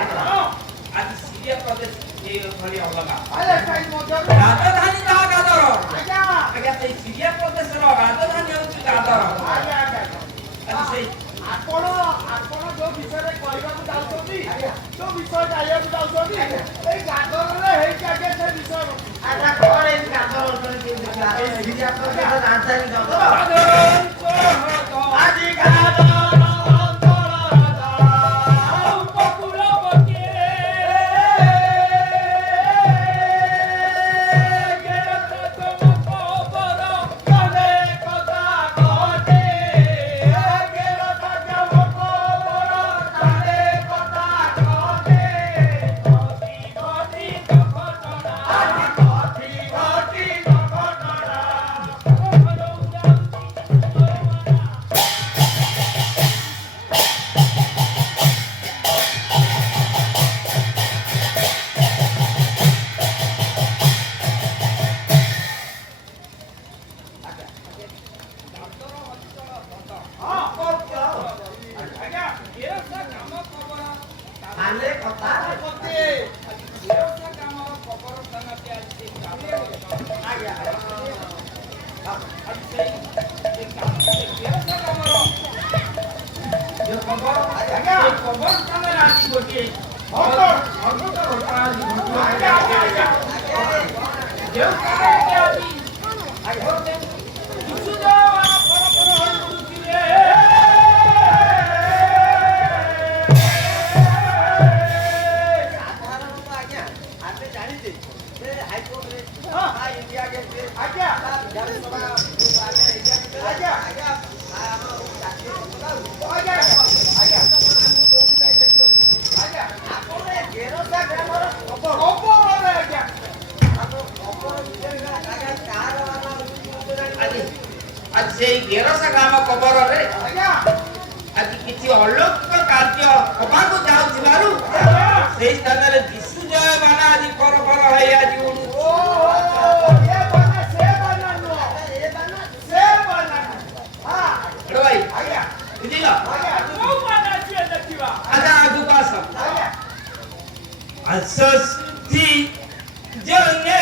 ଆଜି ସିରିଆ ପ୍ରଦେଶ ଏଇଭଳି ଅଲଗା ଆରେ କାଇ ମଜା ରାଜଧାନୀ ଯାହା ଗାଦର ଆଜ୍ଞା ଆଜ୍ଞା ସେଇ ସିରିଆ ପ୍ରଦେଶର ରାଜଧାନୀ ହେଉଛି ଗାଦର ଆଜ୍ଞା ଆଜି ସେଇ ଆପଣ ଯୋଉ ବିଷୟରେ କହିବାକୁ ଯାଉଛନ୍ତି ଯୋଉ ବିଷୟ ଜାଣିବାକୁ ଯାଉଛନ୍ତି ଏଇ ଗାଦରରେ ହେଇଛି ଆଜ୍ଞା ସେ ବିଷୟ ଆଜ୍ଞା କଣ ଏଇ କାମ କରୁଛନ୍ତି ଏଇ ସିରିଆ ପ୍ରଦେଶ ରାଜଧାନୀ ଗାଦର ଆଜି ଗାଦର ଆଲେ କଥା ଆଜି ସେଇ ଗେରସା ଗ୍ରାମ କବରରେ ଆଜି କିଛି ଅଲୌକିକ କାର୍ଯ୍ୟ ହବାକୁ ଯାଉଥିବାରୁ ସେଇ ସ୍ଥାନରେ ଦିଶୁଜୟ ବାନା ଆଜି ଫର ହେଇ ଆଜି ଭାଇ ବୁଝିଲ ଆଚ୍ଛା ଆଗକୁ ଆସ ଆସସ୍ତି ଜନେ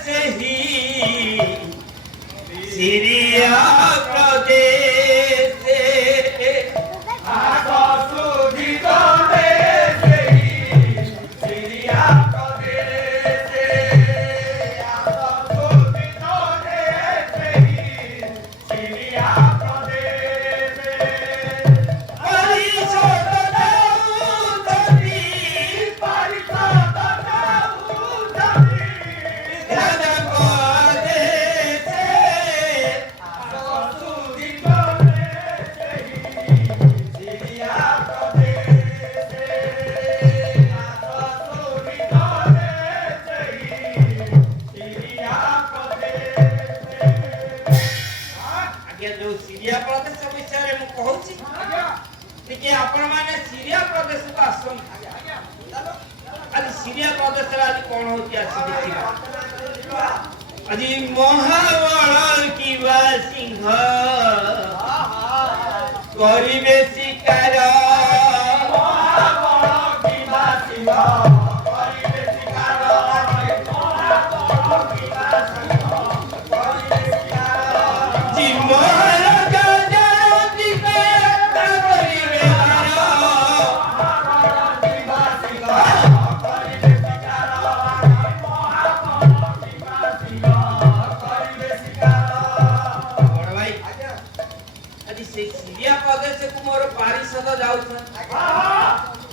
ସେହି ସିରିଆ ପ୍ରଦେଶ Maria ଆଜ୍ଞା ଯୋଉ ସିରିଆ ପ୍ରଦେଶ ବିଷୟରେ ମୁଁ କହୁଛି ଟିକେ ଆପଣ ମାନେ ସିରିଆ ପ୍ରଦେଶକୁ ଆସନ୍ତୁ। ଆଜି ସିରିଆ ପ୍ରଦେଶରେ ଆଜି କଣ ହଉଛି ଆସି ଦେଖିବା। ଆଜି ମହାବଳ କିବା ସିଂହ କରିବେ ଶିକାର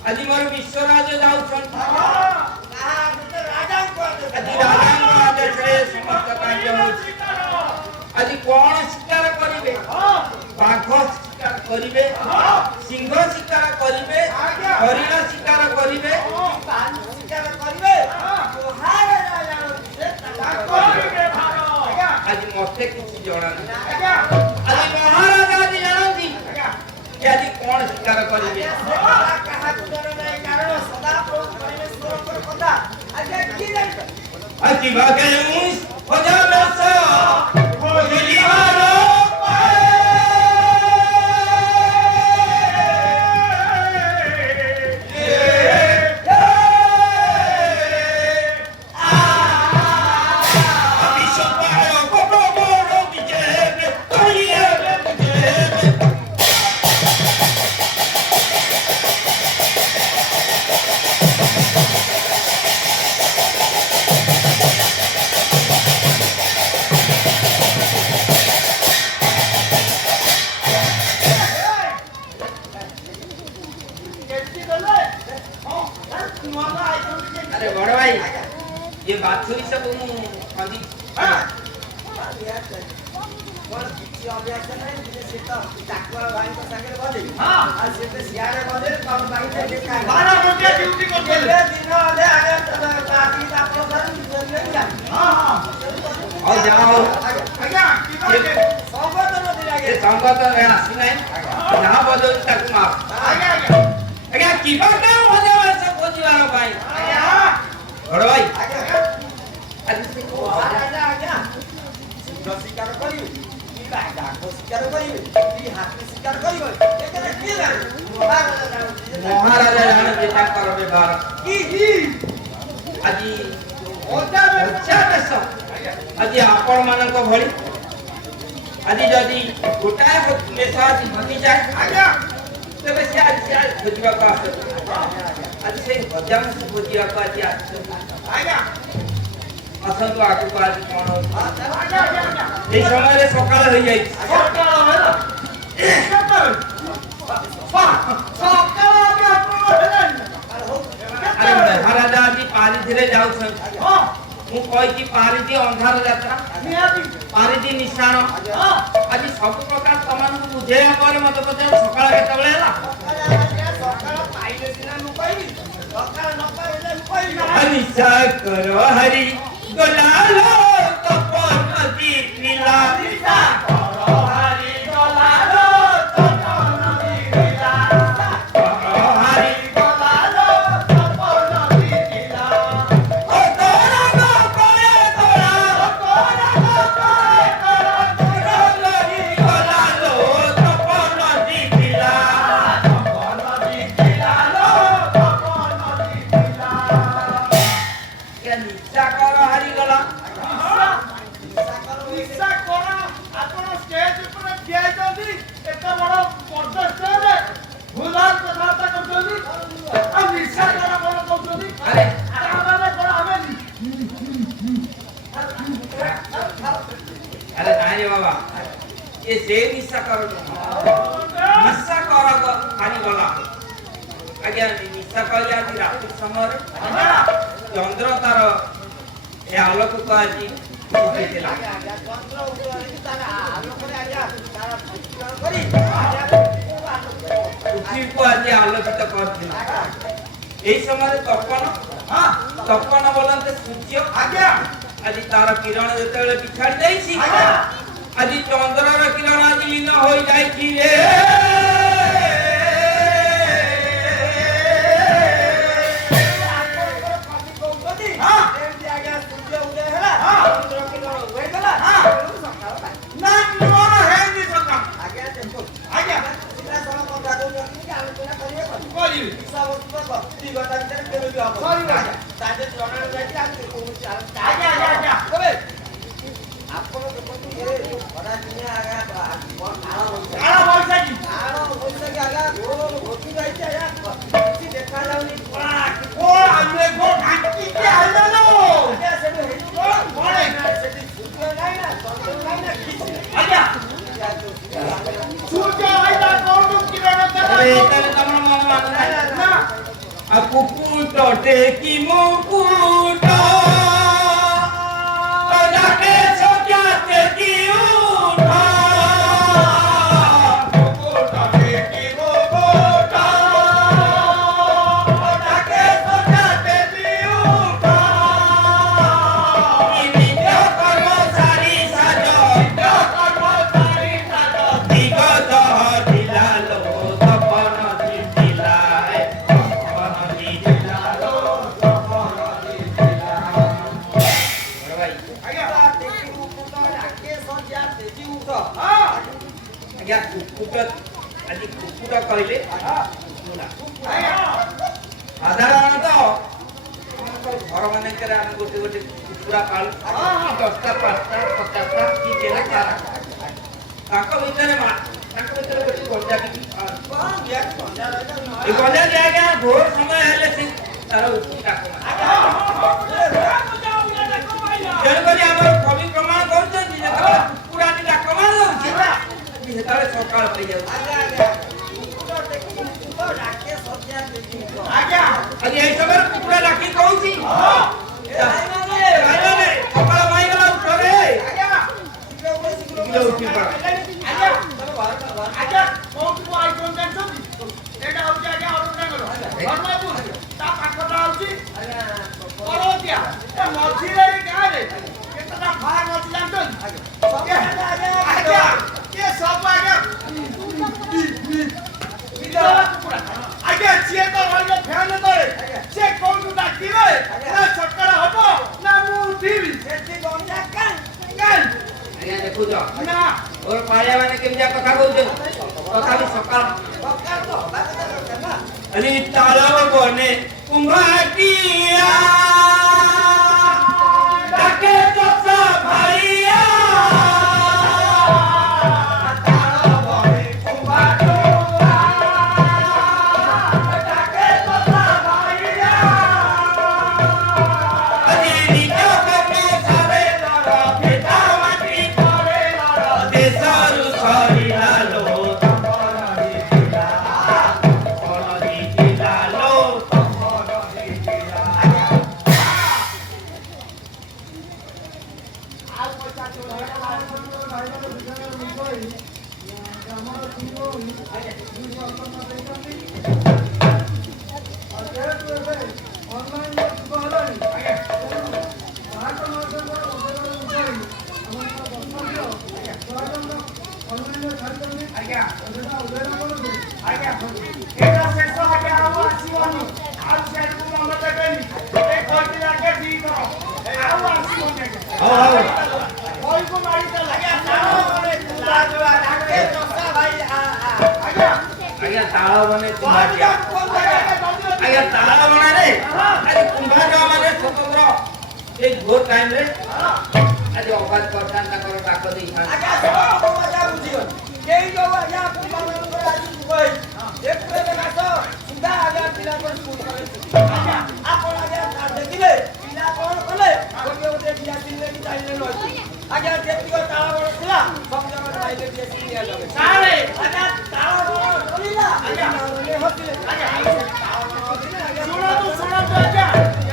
আজি ମୋର ବିଶ୍ୱରାଜ ଯାଉଛନ୍ତି। ଆଜି ରାଜାଙ୍କ ଆଦେଶରେ ସମସ୍ତ କାର୍ଯ୍ୟ ହେଉଛି। ଆଜି କଣ ଶିକାର କରିବେ? ବାଘ ଶିକାର କରିବେ, ସିଂହ ଶିକାର କରିବେ, ହରିଣ ଶିକାର କରିବେ, ଆଜି ମତେ କିଛି ଜଣା ନାହିଁ। ଆଜି ମହାରାଜା ଆଜି ଜାଣନ୍ତି ଆଜି କଣ ଶିକାର କରିବେ। ଆଜି ବାକେ अरे बड़ भाई ये बाछुरी सब मु खंदी संगत आसी ना जहाँ बजो आज्ञा की खोजार भाई बड़ भाई शिकार करी शिकार करी हाथी शिकार करी महाराजा जाने बेटा कर व्यवहार आज आज आपण मानक भली आज जदि गोटाए मेष आज भागी जाए तेरे से आज खोजा को आस आज से हजाम से खोजा को आज आसतु आगु को आज कौन ये समय सकाल हो जाए महाराजा आज पारिधि जाऊ मु कही पारिधि अंधार यात्रा पारिधि निशाण आज सब प्रकार समान बुझेगा पर मत पचार सकाळ केतबेले निशा करो हरि गलालो तपन नदी नीला निशा करो हरि गलालो तपन नदी नीला करो हरि गलालो तपन नदी नीला ओ तोरा गो करे तोरा हरि गलालो तपन नदी नीला तपन नदी नीला तपन नदी नीला के निशा करो हरि गला अरे नहीं बाबा ये से निशा कर खानी गला आज्ञा निशा कहले आज रात समय चंद्र तार ए आलोक को आज दिला पृथ्वी को आज आलोकित कर दिला এই সময় তপন বলতে সূর্য आज तार किरण যেতବେଳେ পিছাড়ি যাইছি आज चंद्रर किरण आज হই যাইছি রে কুকুরটে কি মুকুট যাকে সজাতে কি উঠা কুকুরটে কি মুকুট যাকে সজাতে কি উঠা নিজ কর্মচারী সাজ দিগত দিলালো তপন দিলায় ଆଜ୍ଞା କୁକୁଟ ଆଜି କୁକୁଟ କହିଲେ ସାଧାରଣତଃ ଆମଙ୍କର ଘର ମାନଙ୍କରେ ଆମେ ଗୋଟେ ଗୋଟେ କୁକୁଡ଼ା ପାଳୁ 10ଟା 5ଟା 50ଟା କି କେତେଟା ତାଙ୍କ ଭିତରେ ଗୋଟେ ଗଞ୍ଜାଟି ଏ ଗଞ୍ଜାଟି ଆଜ୍ଞା ଭୋର ସମୟ ହେଲେ ସେ ତାର ଡାକ ତେଣୁକରି ଆମର କବି ପ୍ରମାଣ କରୁଛନ୍ତି ଯେତେବେଳେ କୁକୁଡ଼ାଟି ଡାକ ମାରୁଛି ସେତେବେଳେ ସକାଳ ପାଇଯାଉଛି ଆଜି ଏଇ ସମୟରେ କୁକୁଡ଼ା ଡାକି କହୁଛି ସକାଳ ପାଇଗଲା ଉଠରେ ଉଠି ପଡ ଦେଖୁଛ ଓର ପାଳିଆ ମାନେ କେମିତିଆ କଥା କହୁଛନ୍ତି ତଥାପି ସକାଳ ଆରେ ତାଳବ ବନେ କୁମ୍ଭାଟିଆ ଡାକେ ଦଶା ଭାଇଆ भोर टाइम रे आज अवकाश करता कर डाक दे आजा सब मजा बुझी केई जो आजा अपन को आज दुबई एक पे लगातो सीधा आजा पिला को स्कूल करे आजा आपण आजा देखिले पिला कोन कले गोटे गोटे बिया दिले की चाइले न आजा जेति को ताला बड़ थिला सब जगह चाइले बिया दिया लगे सारे आजा ताला बड़ कलिला आजा ने होतिले आजा सुनो तो आजा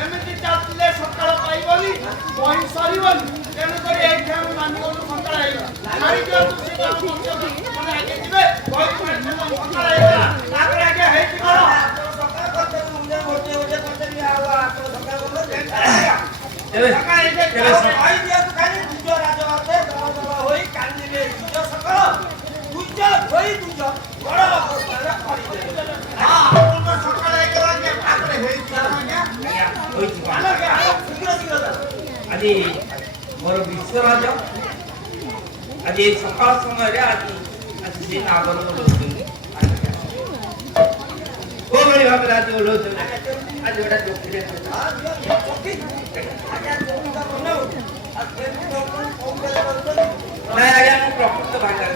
एमिति चालतिले सकाळ पाइबली वही सरीबली तेनु करे एक ठाम मान को सकाळ आइला नारी जो तुसी काम माने आगे जिबे वही मान को सकाळ आइला ताकरे आगे हेति करो सकाळ करते मुंडे मोटे मोटे करते भी आवा तो सकाळ करो सकाळ इते आई दिया तो खाली जो राजा आते दवा दवा होई कांदी में जो सकाळ तुझ ওই দুজন বড় বাবু তারা করি দেবে সকালে একেবারে ঠাকুরে হয়েছে আজ্ঞা হইছি শীঘ্র শীঘ্র যাও আজি মোর বিশ্বরাজ আজি এই সকাল সমୟରେ আজি ସେ ନାଗର ଓଲଉଛନ୍ତି କୋଭଳି ଭାବରେ ଆଜି ଓଲଉଛନ୍ତି ଆଜି ଗୋଟେ ଚୋକିରେ ନାଇଁ ଆଜ୍ଞା ମୁଁ ପ୍ରକୃତ ଭାଷାରେ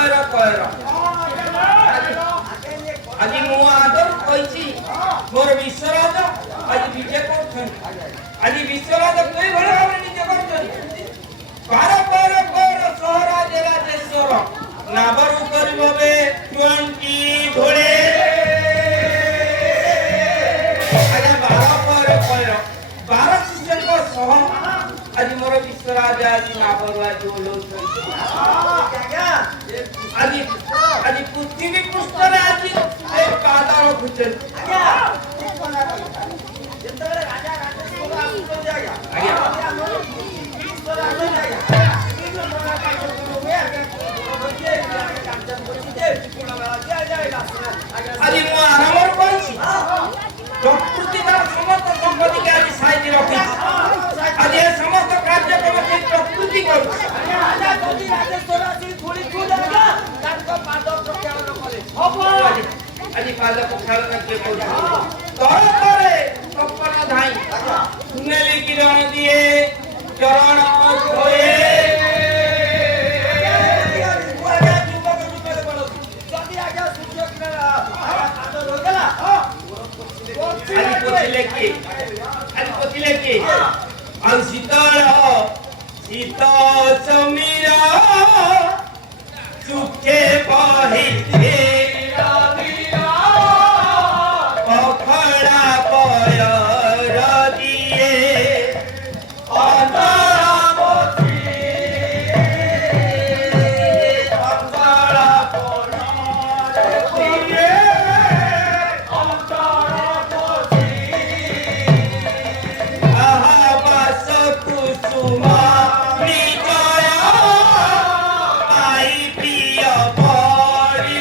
ବାର କୟର আজি ମୁଁ ଆଦର କହିଛି ମୋର ବିଶ୍ୱରାଜ ଆଜି ନିଜେ କରୁଛନ୍ତି ଆଜି ବିଶ୍ୱରାଜ କିଭଳି ଭାବରେ ନିଜେ କରୁଛନ୍ତି ବାର ବାର କର ସହରାଜ ରାଜେଶ୍ୱର ନାବରୁ କରିବ ବେ 20 ଧୋଳେ ଆଜ୍ଞା ବାର ଶିଷ୍ୟଙ୍କ ସହ ଆଜି ମୋର ବିଶ୍ୱରାଜ ଆଜି ନାବରୁ ଆଜି ଓଲଉଛନ୍ତି ଆଜି ଆଜି ପୃଥିବୀ ପୃଷ୍ଠରେ ଆଜି ଏ ପାଦ ରଖୁଛନ୍ତି ଯେତେବେଳେ ରାଜା ରାଜେଶ୍ୱର ଆସୁଛନ୍ତି ଆଜ୍ଞା ଆଜ୍ଞା ଆଜି ମୁଁ ଆରମ୍ଭରୁ କହିଛି ପ୍ରକୃତି ତାର ସମସ୍ତ ସମ୍ପତ୍ତିକୁ ଆଜି ସାଇତି ରଖିଛି ଆଜି ଏ ସମସ୍ତ କାର୍ଯ୍ୟକ୍ରମ ସେ ପ୍ରକୃତି କରୁଛି ଆଜି ପାଦ ପଖାଳନ କିଏ କରୁଛି ତଳ ପରେ କପନ ଧାଇଁ ସୁନେଲି କିରଣ ଦିଏ ଚରଣ ଧୋଏ ଆଜି ପଚିଲେ କି ଆଉ ଶୀତଳ ଶୀତ ସମୀର ସୁଖେ ବହିତେ ପଖଳା ପୟର ଦିଏ Bye.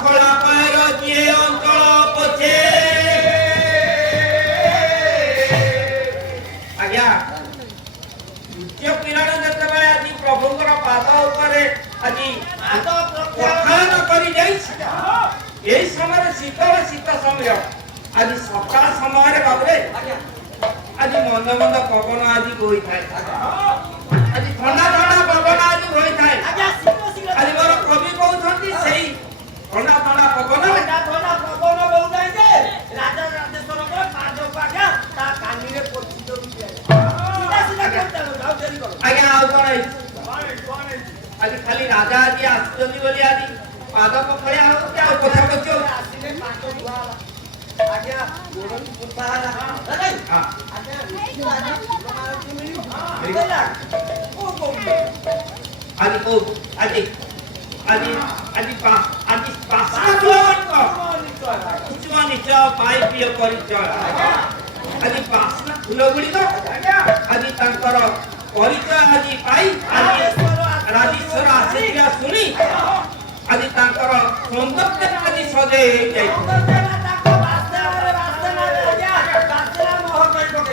ଖୋଳା ପାଏର ଯିଏ ଅଞ୍ଚଳ ପଛେ ଆଜ୍ଞା ସୂର୍ଯ୍ୟ କିରଣ ଯେତେବେଳେ ଆଜି ପ୍ରଭୁଙ୍କର ପାଦ ଉପରେ ଆଜି ପ୍ରଥାନ କରି ଯାଇଛି এই সময় শীত সময় আজ সকাল সময় বাবুরে আজ মন্দ মন্দ পবন আজ বই থাকে আজ ঠান্ডা ঠান্ডা পবন আজ বই থাকে আজ মোর কবি কହୁଛନ୍ତି সেই ঠান্ডা ঠান্ডা পবন আজ্ঞা ଆଉ କଣ আজ খালি রাজা আজ আসুଛନ୍ତି ବୋଲି আজ ପାଦ ପଖଳିଆ ହଉଛି ଆଉ କଥା କହୁଛୁ ଆସିଲେ ପାଦ ଧୁଆ ହେଲା ଆଜ୍ଞା ଗୋଡ଼ ପୋଛା ହେଲା ଆଜ୍ଞା ଆଜି କୋଉ ଆଜି ଆଜି ଆଜି ଆଜି କୁସୁମ ନିଚ ପାଇ ପ୍ରିୟ ପରିଚୟ ଆଜି ବାସ୍ନା ଫୁଲ ଗୁଡ଼ିକ ଆଜି ତାଙ୍କର ପରିଚୟ ଆଜି ପାଇ ଆଜି ରାଜେଶ୍ୱର ଆସିଥିବା ଶୁଣି ଆଜି ତାଙ୍କର ସୌନ୍ଦର୍ଯ୍ୟ ଆଜି ସଜେଇ ହେଇଯାଇଛି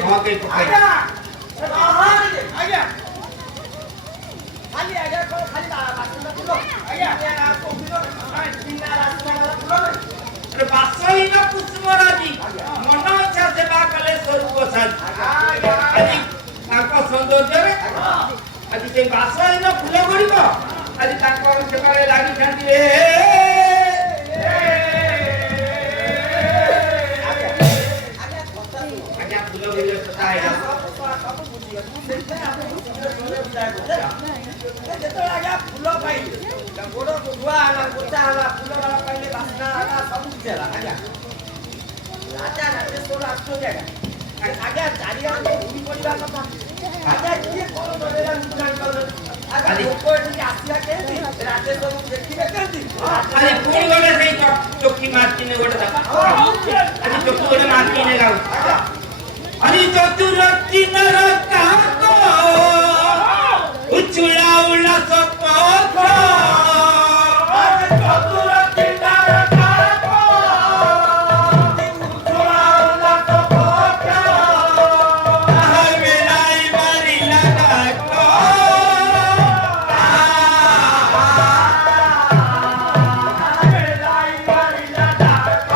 ମହକେଇ ପକାଇ ବାସହୀନ କୁସୁମରାଜି ମନ ଇଚ୍ଛା ସେବା କଲେ ସ୍ୱରୂପ ସାଜି ଆଜି ତାଙ୍କ ସୌନ୍ଦର୍ଯ୍ୟରେ ଆଜି ସେଇ ବାସହୀନ ଫୁଲ ଗୁଡ଼ିକ ଆଜି ତାଙ୍କର ସେବାରେ ଲାଗିଛନ୍ତି ଆଜ୍ଞା ଫୁଲ ଗୁଡ଼ିକ ସଦା ଯେତେବେଳେ ଆଜ୍ଞା ଫୁଲ ପାଇଲେ ଗୋଡ଼ ଧୁଆ ହେଲା ପୋଛା ହେଲା ଫୁଲ ପାଇଲେ ବାସ୍ନା ହେଲା ସବୁ କିଛି ହେଲା ଆଜ୍ଞା ରାଜା ରାଜେଶ୍ୱର ଆସୁଛନ୍ତି ଆଜ୍ଞା ଆଜ୍ଞା ଚାରିଆଡ଼େ ଘୁରି ପଡ଼ିବା କଥା ଆଜ୍ଞା କିଏ କଣ କରେଇଲା ମୁଁ ଜାଣିପାରୁନି ଆଜ୍ଞା ଲୋକ ଏଠିକି ଆସିବା କେମିତି ରାଜେଶ୍ୱରକୁ ଦେଖିବେ କେମିତି ଆଜି ପୁଣି ଗଲେ ସେଇ ଚୋକି ମାର୍ଚିନେ ଗୋଟେ ଆଜି ଚୋକି ଗୋଟେ ମାର୍ଚିନେ ଗାଉ ଆଜି ଚତୁର ଚିନର କାକ ଉଛୁଳା ଉଲ୍ଲାସ ପଥ ଚତୁର ଚିନ୍ତାର କାକ ଉଛୁଳା ଉଲ୍ଲାସ ପଥ ବେଲାଇ ମାରିଲା ଡାକ ବେଲାଇ ମାରିଲା ଡାକ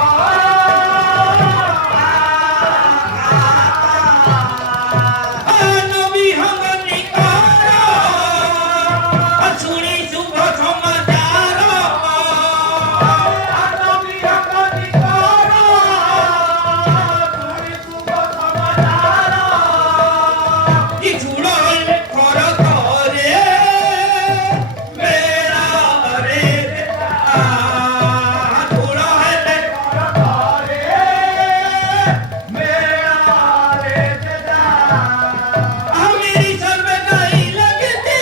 ନବୀ ହଙ୍ଗ ନିକାର ଶୁଣି ଶୁଭ ସମାଚାର ঝুড়ো খর ধরে মেরা রে ঝুড়ো হেলে मेरी सर्वे नहीं लगती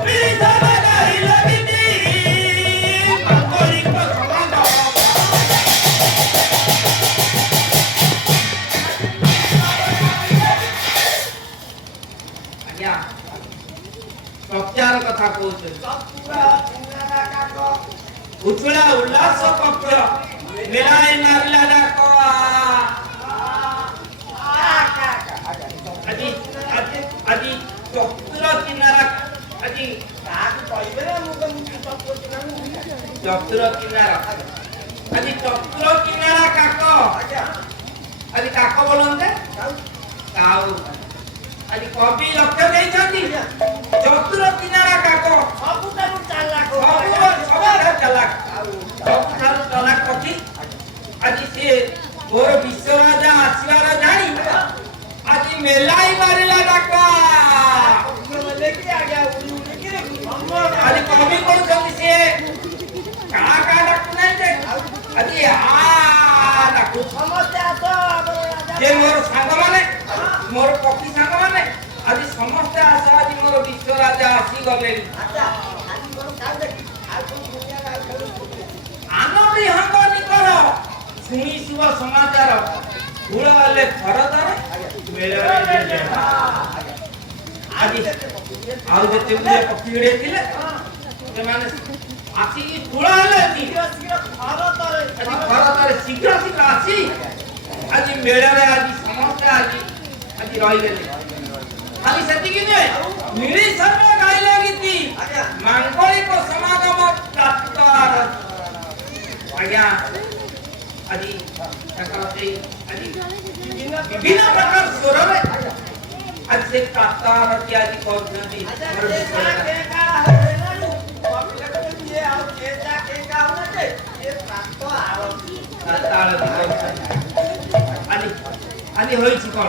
मेरी सर्वे नहीं लगती कोई पसंद ଆଜ୍ଞା ପ୍ରଚାର କଥା କହୁଛନ୍ତି ଉଛୁଳା ଉଲ୍ଲାସ ପକ୍ଷ ମେଳାଏ ମାରିଲା ଡାକ ଆଜି ଆଜି ଆଜି ଚତୁର କିନାରା ଆଜି ଚତୁର କିନାରା ଆଜି ଚତୁର କିନାରା କାକ ଆଜି କାକ ବୋଲନ୍ତେ କାଉ ଆଜି କବି ଲକ୍ଷ୍ୟ ଦେଇଛନ୍ତି ଚତୁର କିନାରା କାକ ସବୁଠାରୁ ଚାଲାକ ପକ୍ଷୀ ଆଜି ସିଏ ମୋର ବିଶ୍ୱରାଜା ଆସିବାର ଜାଣି ଆଜି ମେଲାଇ ମାରିଲା ଡାକ ଆଜି କବି କରୁଛନ୍ତି ସିଏ କା କା ଡାକୁ ନାହିଁ ଯେ ଆଜି ଡାକୁ ଯେ ମୋର ସାଙ୍ଗମାନେ ମୋର ପକ୍ଷୀ ସାଙ୍ଗମାନେ ଆଜି ସମସ୍ତେ ଆସ ଆଜି ମୋର ବିଶ୍ୱରାଜା ଆସିଗଲେଣି ଆନନ୍ଦୀ ହଙ୍ଗ ନିକର ଶୁଣି ଶୁଭ ସମାଚାର ଫୁଳ ହେଲେ ଖରଦାରେ ଆଜି ଆଉ ଯେତେ ଗୁଡ଼ିଏ ପକ୍ଷୀ ଗୁଡ଼ିଏ ଥିଲେ ସେମାନେ ଆସିକି ଫୁଳ ହେଲେ ମେଳରେ ଆଜି ସମସ୍ତେ ଆଜି ରହିଗଲେ। ଖାଲି ସେତିକି ନୁହେଁ, ମିଳିସର୍ବେ ଗାଇଲେ ଗୀତି ମାଙ୍ଗଳିକ ସମାଗମ ପ୍ରାପ୍ତ ଆଜ୍ଞା ଆଜି ତାଙ୍କର ସେଇ ଆଜି ବିଭିନ୍ନ ପ୍ରକାର ସ୍ୱରରେ ଆଜି ସେ ପ୍ରାପ୍ତ ଆରତି ଆଜି କରୁଛନ୍ତି। ଆଜି ହୋଇଛି କଣ?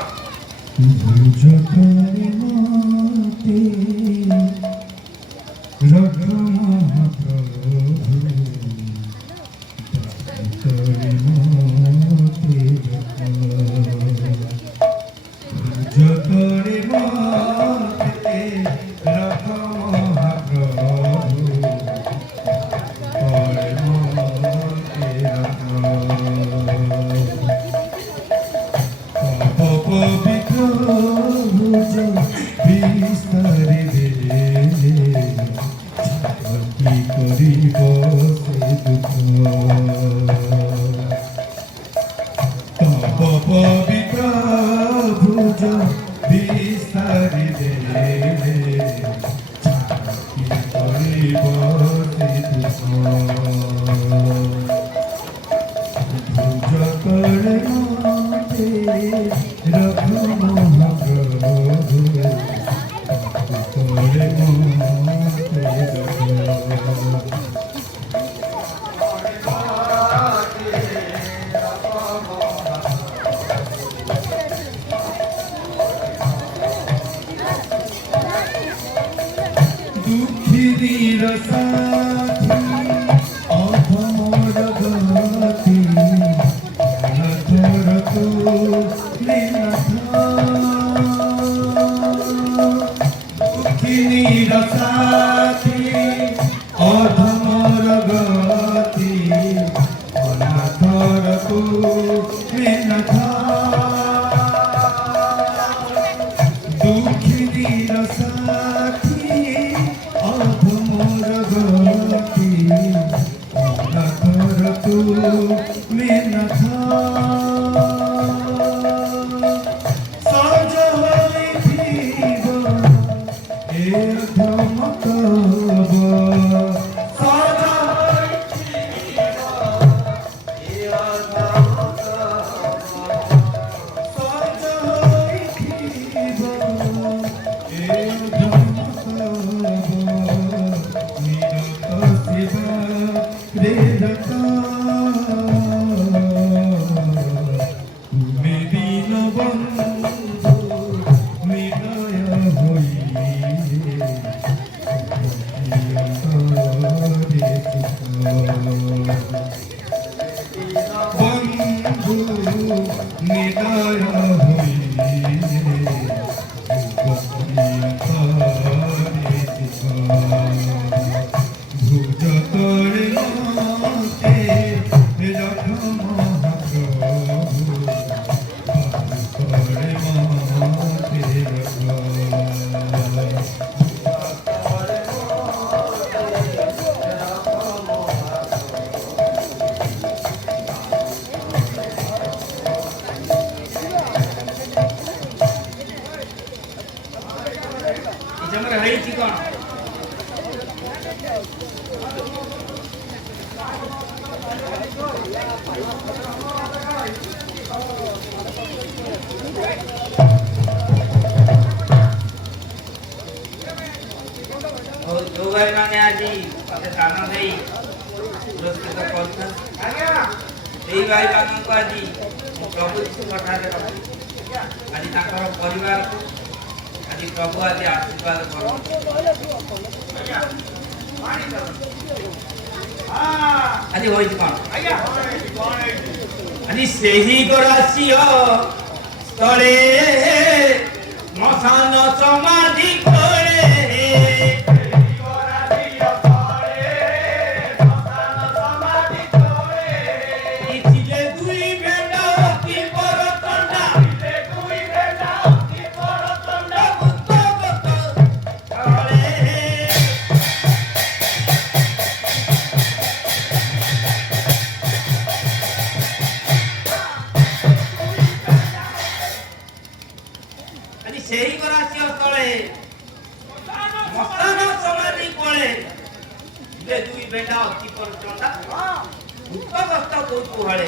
ଭୂତଗ୍ରସ୍ତ କୌତୂହଳେ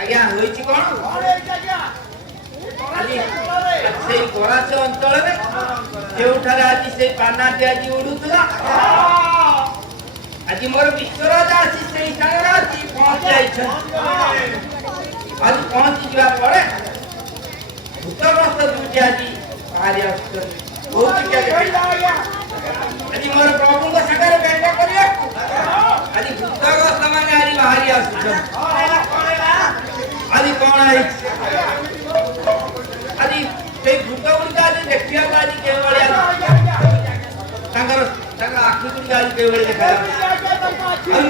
ଆଜ୍ଞା ହୋଇଛି କଣ ଆଜି ସେଇ ଗରାଚ ଅଞ୍ଚଳରେ ଯେଉଁଠାରେ ଆଜି ସେଇ ପାନାଟି ଆଜି ଉଡୁଥିଲା ଆଜି ମୋର ବିଶ୍ୱରାଜ ଆସି ସେଇ ସ୍ଥାନରେ ଆଜି ପହଞ୍ଚି ଯାଇଛନ୍ତି ଆଜି ପହଞ୍ଚି ଯିବା ପରେ ଭୂତଗ୍ରସ୍ତ ଦୁଇଟି ଆଜି ବାହାରି ଆସୁଛନ୍ତି ଆଜି ମୋର ପ୍ରଭୁଙ୍କ ସାଙ୍ଗରେ ଭେଟ କରିବାକୁ ଆଜି ଭୂତଗ୍ରସ୍ତ ମାନେ ଆଜି ବାହାରି ଆସୁଛନ୍ତି ଆଜି କଣ ହେଇଛି ଆଜି ସେଇ ଭୂତ ଗୁଡ଼ିକ ଆଜି ଦେଖିବାକୁ ଆଜି କେଉଁଭଳିଆ ତାଙ୍କର ଆଖି ଗୁଡ଼ିକ ଆଜି କେଉଁଭଳି ଦେଖାଯାଉଛି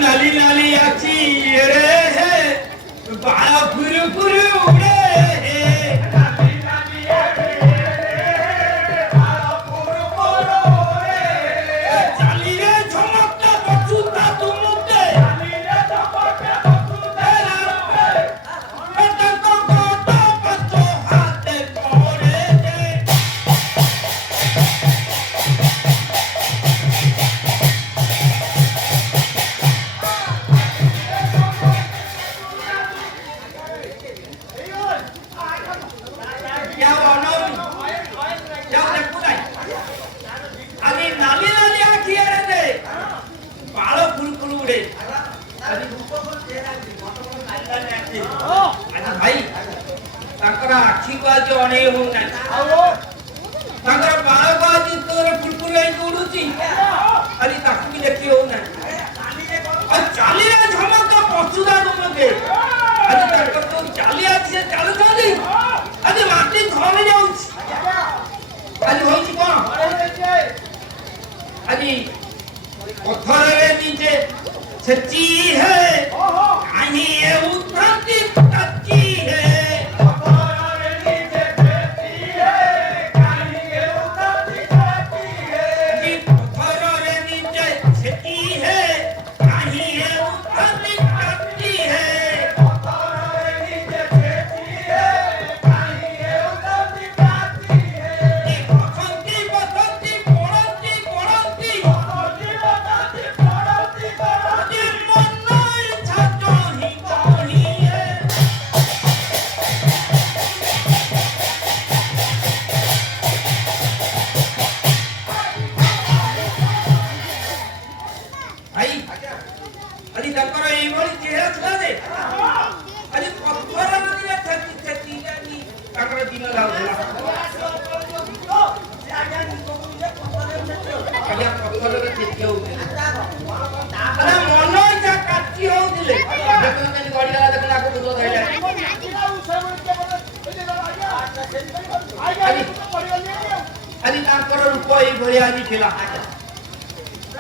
ନାଲି ନାଲି ଆଖି ବାଳ ଫୁରୁ ଫୁରୁ ଉଡେ आखी को आज अणे होना ताकर बाळ को आज तोर फुलफुल आई उडुची अली ताकू भी देखि होना आ चाली रे झमक तो पछुदा तुमके आज ताकर तो चाली आज से चालू चाली आज माटी धोने जाउछ आज होइची कोन आज पत्थर रे नीचे सच्ची है कहीं ये उठाती कच्ची है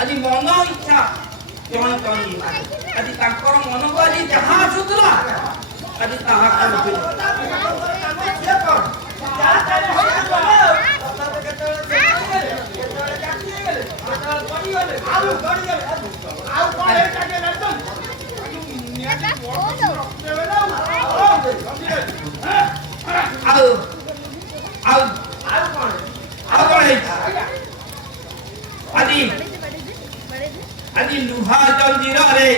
आज मन इच्छा जन करी आज मन को आज जहाँ आसुला आज ताहा अभी लुहा जंजीर रे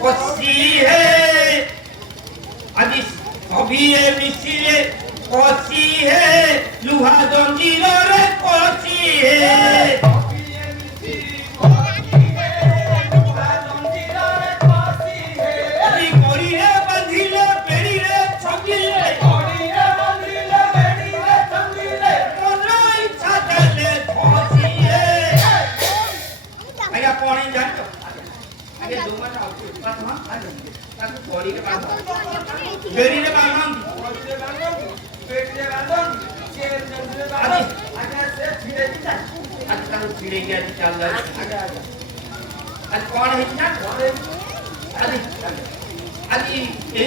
कसी है अभी सभी मिसी रे कसी है लुहा जंजीर रे कसी है अभी गोरी रे बंधिले पेड़ी रे छगिले मन इच्छा चले फसी है आया कौन जानतो आगे दुमन प्रथम ताकू गोरी रे बांध बेड़ी रे बांध पेट रे बांध चेर रे बांध आगे से छिड़े जा आज ताकू छिड़े गया चल रहा आज कौन है ना आज ए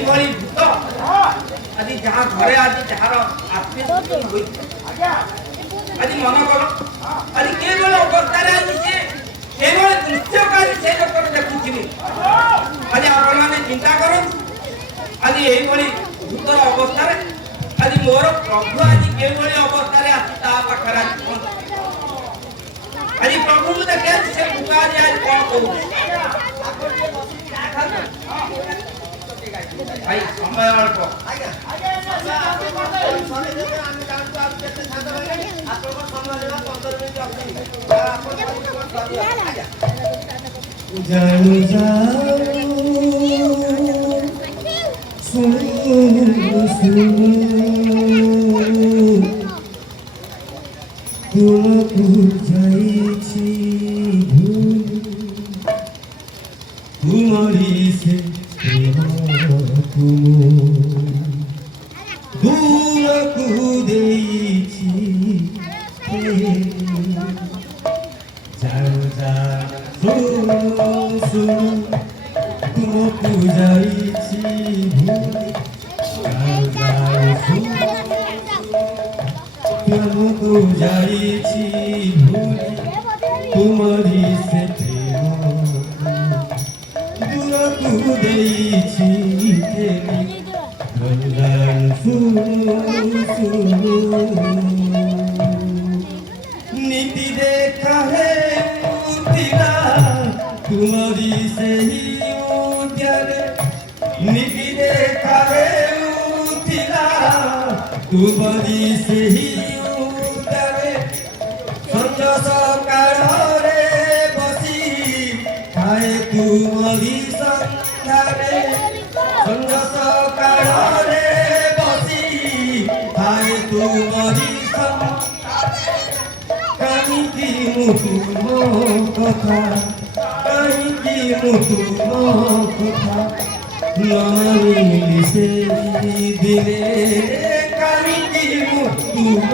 भली भूत आज जहां घरे आज जहार आत्मीय होई आज मन करो आज के बोल अवस्था रे आज से केवल दृश्यकारी से लोक देखुथिबे आज आपण माने चिंता करो आज एही भली भूतर अवस्था रे आज मोर प्रभु आज केवल अवस्था रे आसी ता पाखरा आज प्रभु को देखे से बुका आज कोन कहू ভাই সময় অল্প। ଆଜ୍ଞା ଆଜ୍ଞା ଜଲ୍ଦି କରିଦେବେ। ଶୁଣି ଦେବେ ଆମେ ଜାଣୁଛୁ ଆଉ କେତେ ଶାନ୍ତ ରହିବେ ଆପଣଙ୍କ ସମୟ ନେବା 15 ମିନିଟ୍ ଅଛି ଆପଣ ଆଜ୍ଞା জানো যাও শুনো শুনো তোমাকে যাইছি তোমারি সে প্রেম দূরকু দেইছি যাও যাও শুনো তোমাকে যাইছি যাও যাও শুনো তোমাকে যাইছি তোমারি সে প্রেম দূরকু দেইছি যাও শুনো শুনো নীতি দেখা হে মুতিলা তোমারি সেই উদ্যানে নীতি দেখা হে মুতিলা তোমারি সেই উদ্যানে সঞ্জ সকাଳରେ বসি খাଏ ତୁମରି ସନ୍ଧାନେ ସଞ୍ଜ ସକାଳରେ ବସି ଖାଏ ତୁମରି କାହିଁକି ମୁଁ ତୁମ କଥା କାହିଁକି ମୁଁ ତୁମ କଥା ନମାନିଲି ସେଇ ଦିନେ କାହିଁକି ମୁଁ ତୁମ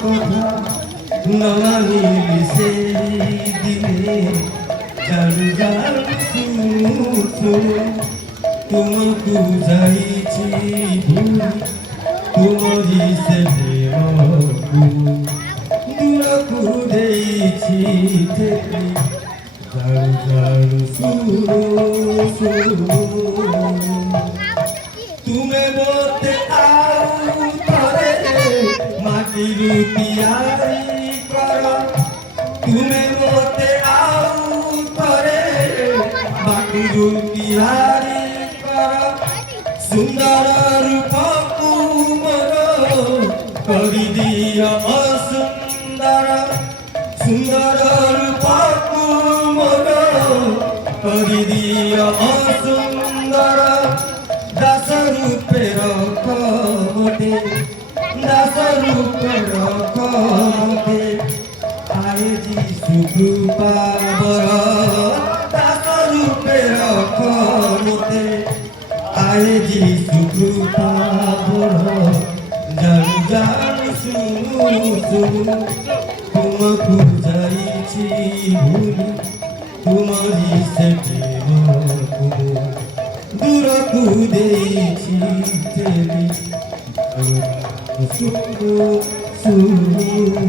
କଥା ନମାନିଲି ସେଇ ଦିନେ ଜାଣୁ ଜାଣୁ ଶୁଣୁ ଶୁଣୁ ତୁମକୁ ଯାଇଛି ଭୁଲି ତୁମରି ସେ ପ୍ରେମକୁ দূরকু দেইছি ঠেলি যাও যাও শুনো শুনো তুমি মতে আউ তরে মাটির তিয়ারি কর তুমি মতে আউ তরে মাটির তিয়ারি কর সুন্দর রূপকু মোর କରିଦିଅ ଅସୁନ୍ଦର ସୁନ୍ଦର ରୂପକୁ ମୋର କରିଦିଅ ଅସୁନ୍ଦର ଦାସ ରୂପେ ରଖ ମୋତେ ଦାସ ରୂପେ ରଖ ମୋତେ ଆଏ ଯୀଶୁ କୃପା ବର ଦାସ ରୂପେ ରଖ ମୋତେ ଆଏ ଯୀଶୁ କୃପା ବର জানু জানু শুনু শুনু তোমাকে যাইছি ভুলি তোমারি সে প্রেমকু দূরকু দেইছি ঠেলি শুনু শুনু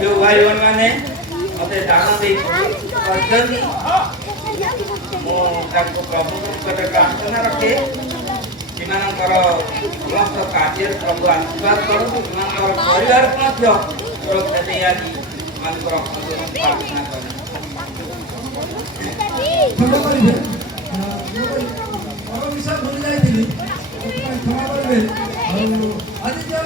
जो भाई मैंने मते दान दे करजनी मो ताको प्रभु को प्रार्थना रखे सेमानकर समस्त कार्य प्रभु आशीर्वाद करतु सेमानकर परिवार मध्य सुरक्षा दे आदि सेमानकर प्रार्थना करें ক্ষমা করিবে বড় বিষয় ভুলে যাইছিলি ক্ষমা করিবে আর আজ যে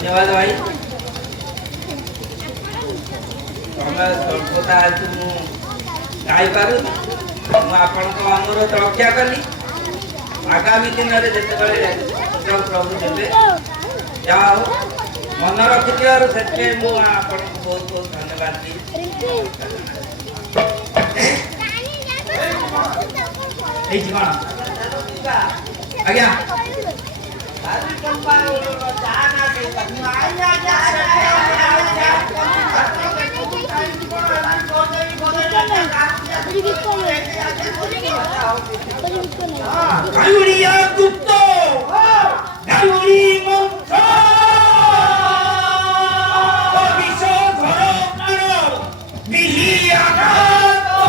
धन्यवाद भाई सर्वदा आज गाई पार अनुरोध रक्षा कली आगामी दिन में जो प्रभु देवे जाओ मन रखी से बहुत बहुत धन्यवाद दी आज्ञा Tadi kembali rencana kita banyak Galuria Gupto Galuri Montra Bisa Goro Naro Miliagato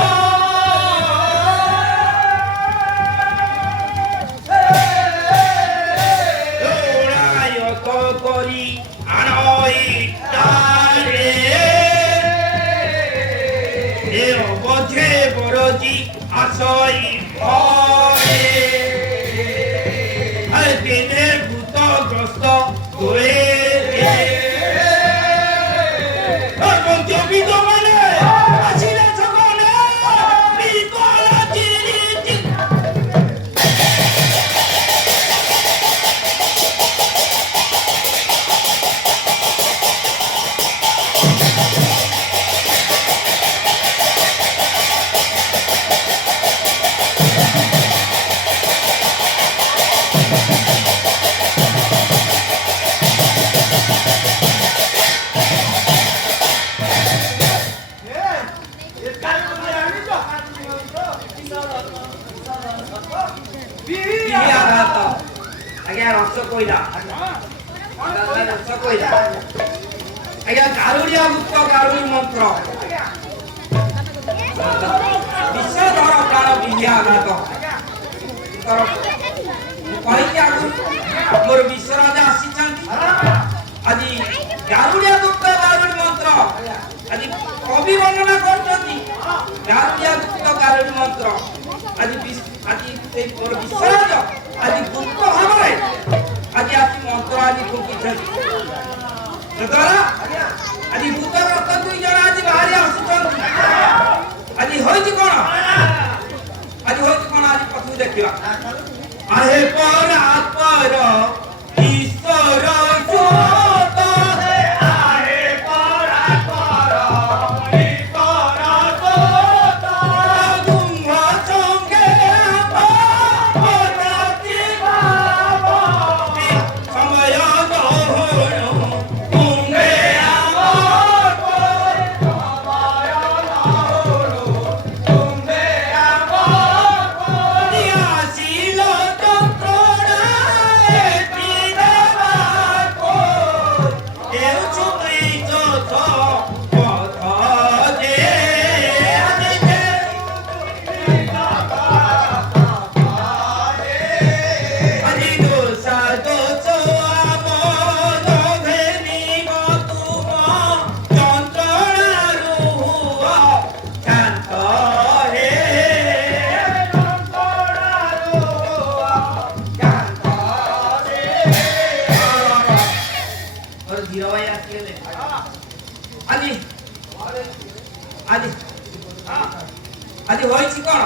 Dorayo Kokori Anoi Tare Eo Boche Boroji Asoi Ore Al tener puto grosso Ue Con tu pito mane Así la chocone Pito la chiriti Miliagato Agia rasa koila Rasa koila Agia Garuria Gupta Garuri Mantra Bisa dhara prana Miliagato Koi agu Mor Viswaraja asichanti Adi Garuria Gupta Garuri Mantra Adi Kavi varnana karchanti Garuria Gupta Garuri Mantra Adi Mor Viswaraja Adi Gupta bhavare Adi api mantra adi fukichanti Sadara Adi Gupta Gupta dui jana adi bahari asichanti Adi hoiti kona Adi pathu dekhiba Ahe para Ishvara Jota Ahe para Ishvara Jota Dumha Chonge Parati Bhava Samaya Dohono Tunge আজি আজি আজি হয়েছি কোন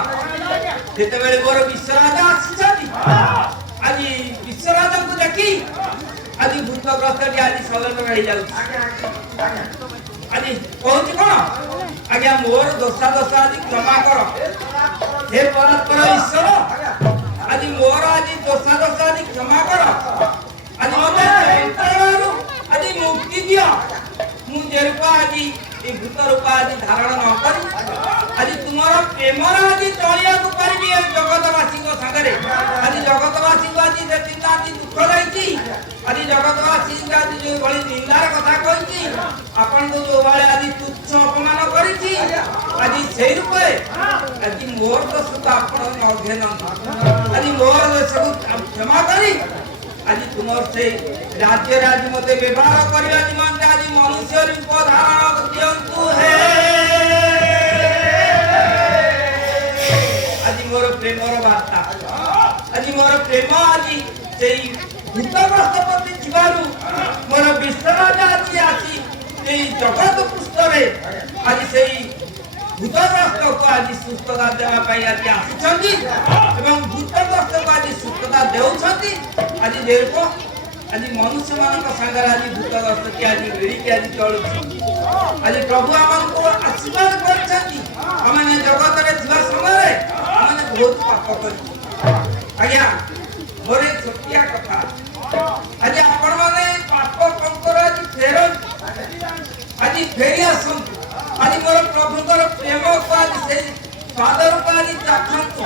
যেতবে মোর বিশ্বরাজা আসিছন্তি আজি বিশ্বরাজাকে দেখি আজি ভূতগ্রস্তটি আজি salon হয়ে যাଉଛି আজি কହୁଛି কোন আজ্ঞা মোর দোষা আଜି ক্ষমা কর হে পরাৎপর ঈশ্বর আজি মোর আজি দোষা আଜି ক্ষমা কর আজি মতে যন্ত্রণাରୁ আজি মুক্তি দিও মু যেরূপ আজি এই ভূত রূপ আজি ধারণ ন করি আজি তোমার প্রেমর আজি চলিয়াকু পারিবি এই জগতবাসী সাগরে আজি জগতবাসী আজি যেতিক আজি দুঃখ দেইছি আজি জগতবাসী আজি যে ভଳି নিন্দার কথা কইছি আপনকু যোভাবে আজি তুচ্ছ অপমান করিছি আজি সেই রূপে আজি মোর দোষ তো আপন নঘেন আজি মোর দোষକୁ ক্ষমা করি আজি তোমার সেই রাজ্যের আজি মতে ব্যবহার করিবা নিমন্তে আজি মনুষ্য রূপ ধারণ দিয়ন্তু হে আজি মোর প্রেমর বার্তা আজি মোর প্রেম আজি সেই ভূতগ্রস্ত প্রতি জীবাণু মোর বিশ্বরাজা আজি আছি এই জগৎ পৃষ্ঠরে আজি সেই ভূতগ্রস্তକୁ আজি সুস্থতা দেওয়া পাই আজি আসিছন্তি এবং ভূতগ্রস্তକୁ আজি সুস্থতা দেউছন্তি আজি যেরকম আজি মনুষ্য মানক সাগর আজি ভূতগ্রস্তকে আজি মিলিকি আজি চলুছি আজি প্রভু আমাকে আশীর্বাদ করছন্তি আমানে জগতরে থিবা সময়ে আমানে বহুত পাপ করছি আজ্ঞা মোরে সত্যিয়া কথা আজি আপন মানে পাপ কঙ্কর আজি ফেরন আজি ফেরি আসন্তু আজি মোর প্রভুଙ୍କର প্রেমକୁ আজি সেই ସ୍ୱାଦରୂପ ଆଜି ଚାଖନ୍ତୁ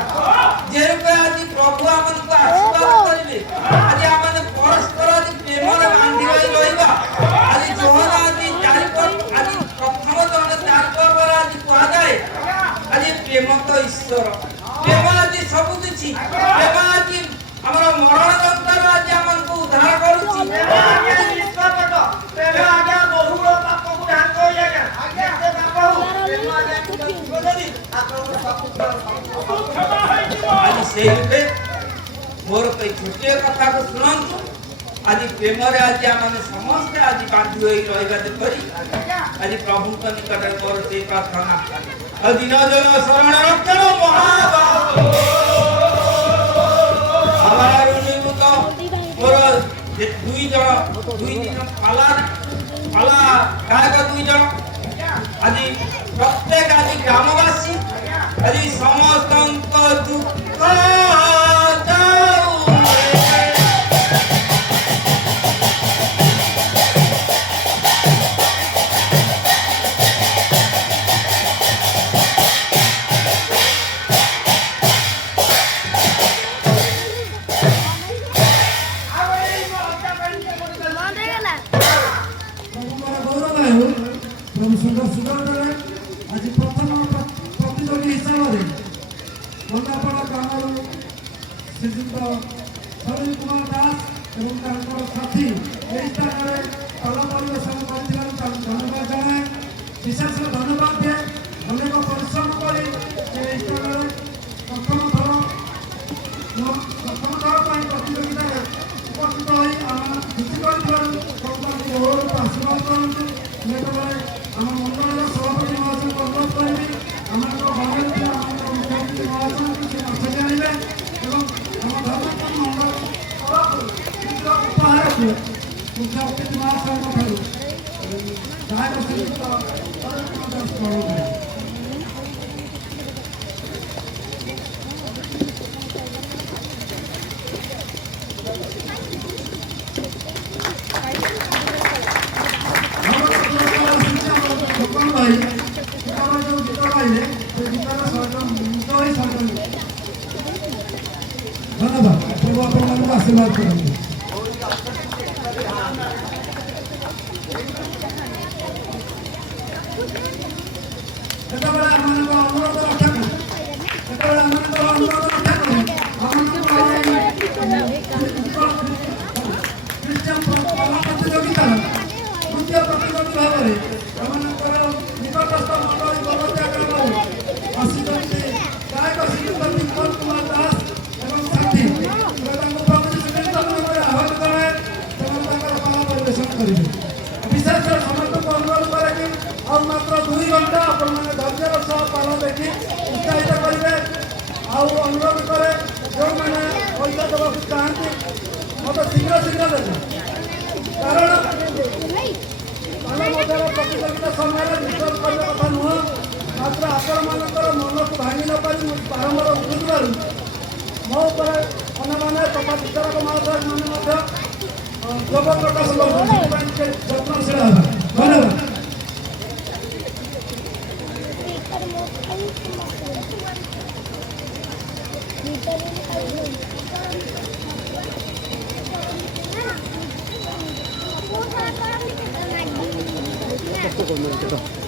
ଯେରୂପେ ଆଜି ପ୍ରଭୁ ଆମକୁ ଆଶୀର୍ବାଦ କରିବେ ଆଜି ଆମେ ପରସ୍ପର ଆଜି ପ୍ରେମରେ ବାନ୍ଧି ହୋଇ ରହିବା ଆଜି ଯୋହନ ଆଜି ଆଜି ପ୍ରଥମ ଜଣେ ଚାରି ପର୍ବରେ ଆଜି କୁହାଯାଏ ଆଜି ପ୍ରେମ ତ ଈଶ୍ୱର ପ୍ରେମ ଆଜି ସବୁ କିଛି ପ୍ରେମ ଆଜି ଆମର ମରଣ ଯନ୍ତ୍ରରୁ ଆଜି ଆମକୁ ଉଦ୍ଧାର କରୁଛି আজি সেই রূপে মোর এই ছোটিয়া কথা শুনন্তু আজি প্রেমরে আজি আমি সমস্ত আজি বান্ধি হয়ে রহবা যেপরি আজি প্রভুଙ୍କ নিকটরে মোর সেই প্রার্থনা দিন জন শরণ রক্ষণ মহাবাহু আমার নিমুখ মোর দুই দিন পালা গায়ক দুই জন আজি প্রত্যেক আজি গ্রামবাসী আজি সমস্ত দুঃখ যাও प्रभु सुंदर सुंदर आज प्रथम प्रतियोगी हिसाब से बंदापड़ा ग्राम श्रीजुक्त सलील कुमार दास और साथी यही स्थान में कला परिवेशन कर धन्यवाद जनाए विशेष धन्यवाद दिए अनेक परिश्रम कर स्थान में प्रथम थर प्रतियोगिता उपस्थित हो खुशी कर आशीर्वाद करते आम मंडल सभापति महाशय अनुरोध करी आम मुख्यमंत्री महाशय से जाने और आम धर्मपुर मंडल उपहार को मुख्यमंत्री महाशय गायक श्रीयुक्त दास धन्यवाद प्रभु आप आशीर्वाद करेंगे अनुरोध रक्षा प्रतियोगिता तृतीय प्रतियोगी भाव में निकटस्थ मंडल बलदिया ग्राम आसिଛନ୍ତି गायक श्रीयुक्त विपुल कुमार दास एवं साथी आह्वान कराए पाला परिवेशन करेंगे विशेष समस्त अनुरोध करें कि ଚାହାନ୍ତି ମୋତେ ଶୀଘ୍ର ଶୀଘ୍ର ଦେବେ କାରଣ ଆମ ମଧ୍ୟରେ ପ୍ରତିଯୋଗିତା ସମୟରେ ବିଶ୍ୱାସ କରିବା କଥା ନୁହଁ ମାତ୍ର ଆପଣମାନଙ୍କର ମନକୁ ଭାଙ୍ଗି ନ ପାରି ମୁଁ ବାରମ୍ବାର ଉଠୁଥିବାରୁ ମୋ ଉପରେ ଅନ୍ୟମାନେ ତଥା ବିଚାରକ ମହାଶୟମାନେ ମଧ୍ୟ ଯୋଗ ପ୍ରକାଶ କରୁଛନ୍ତି ସେଥିପାଇଁ ଟିକେ ଯତ୍ନଶୀଳ ହେବା ଧନ୍ୟବାଦ। কত করবেন এটা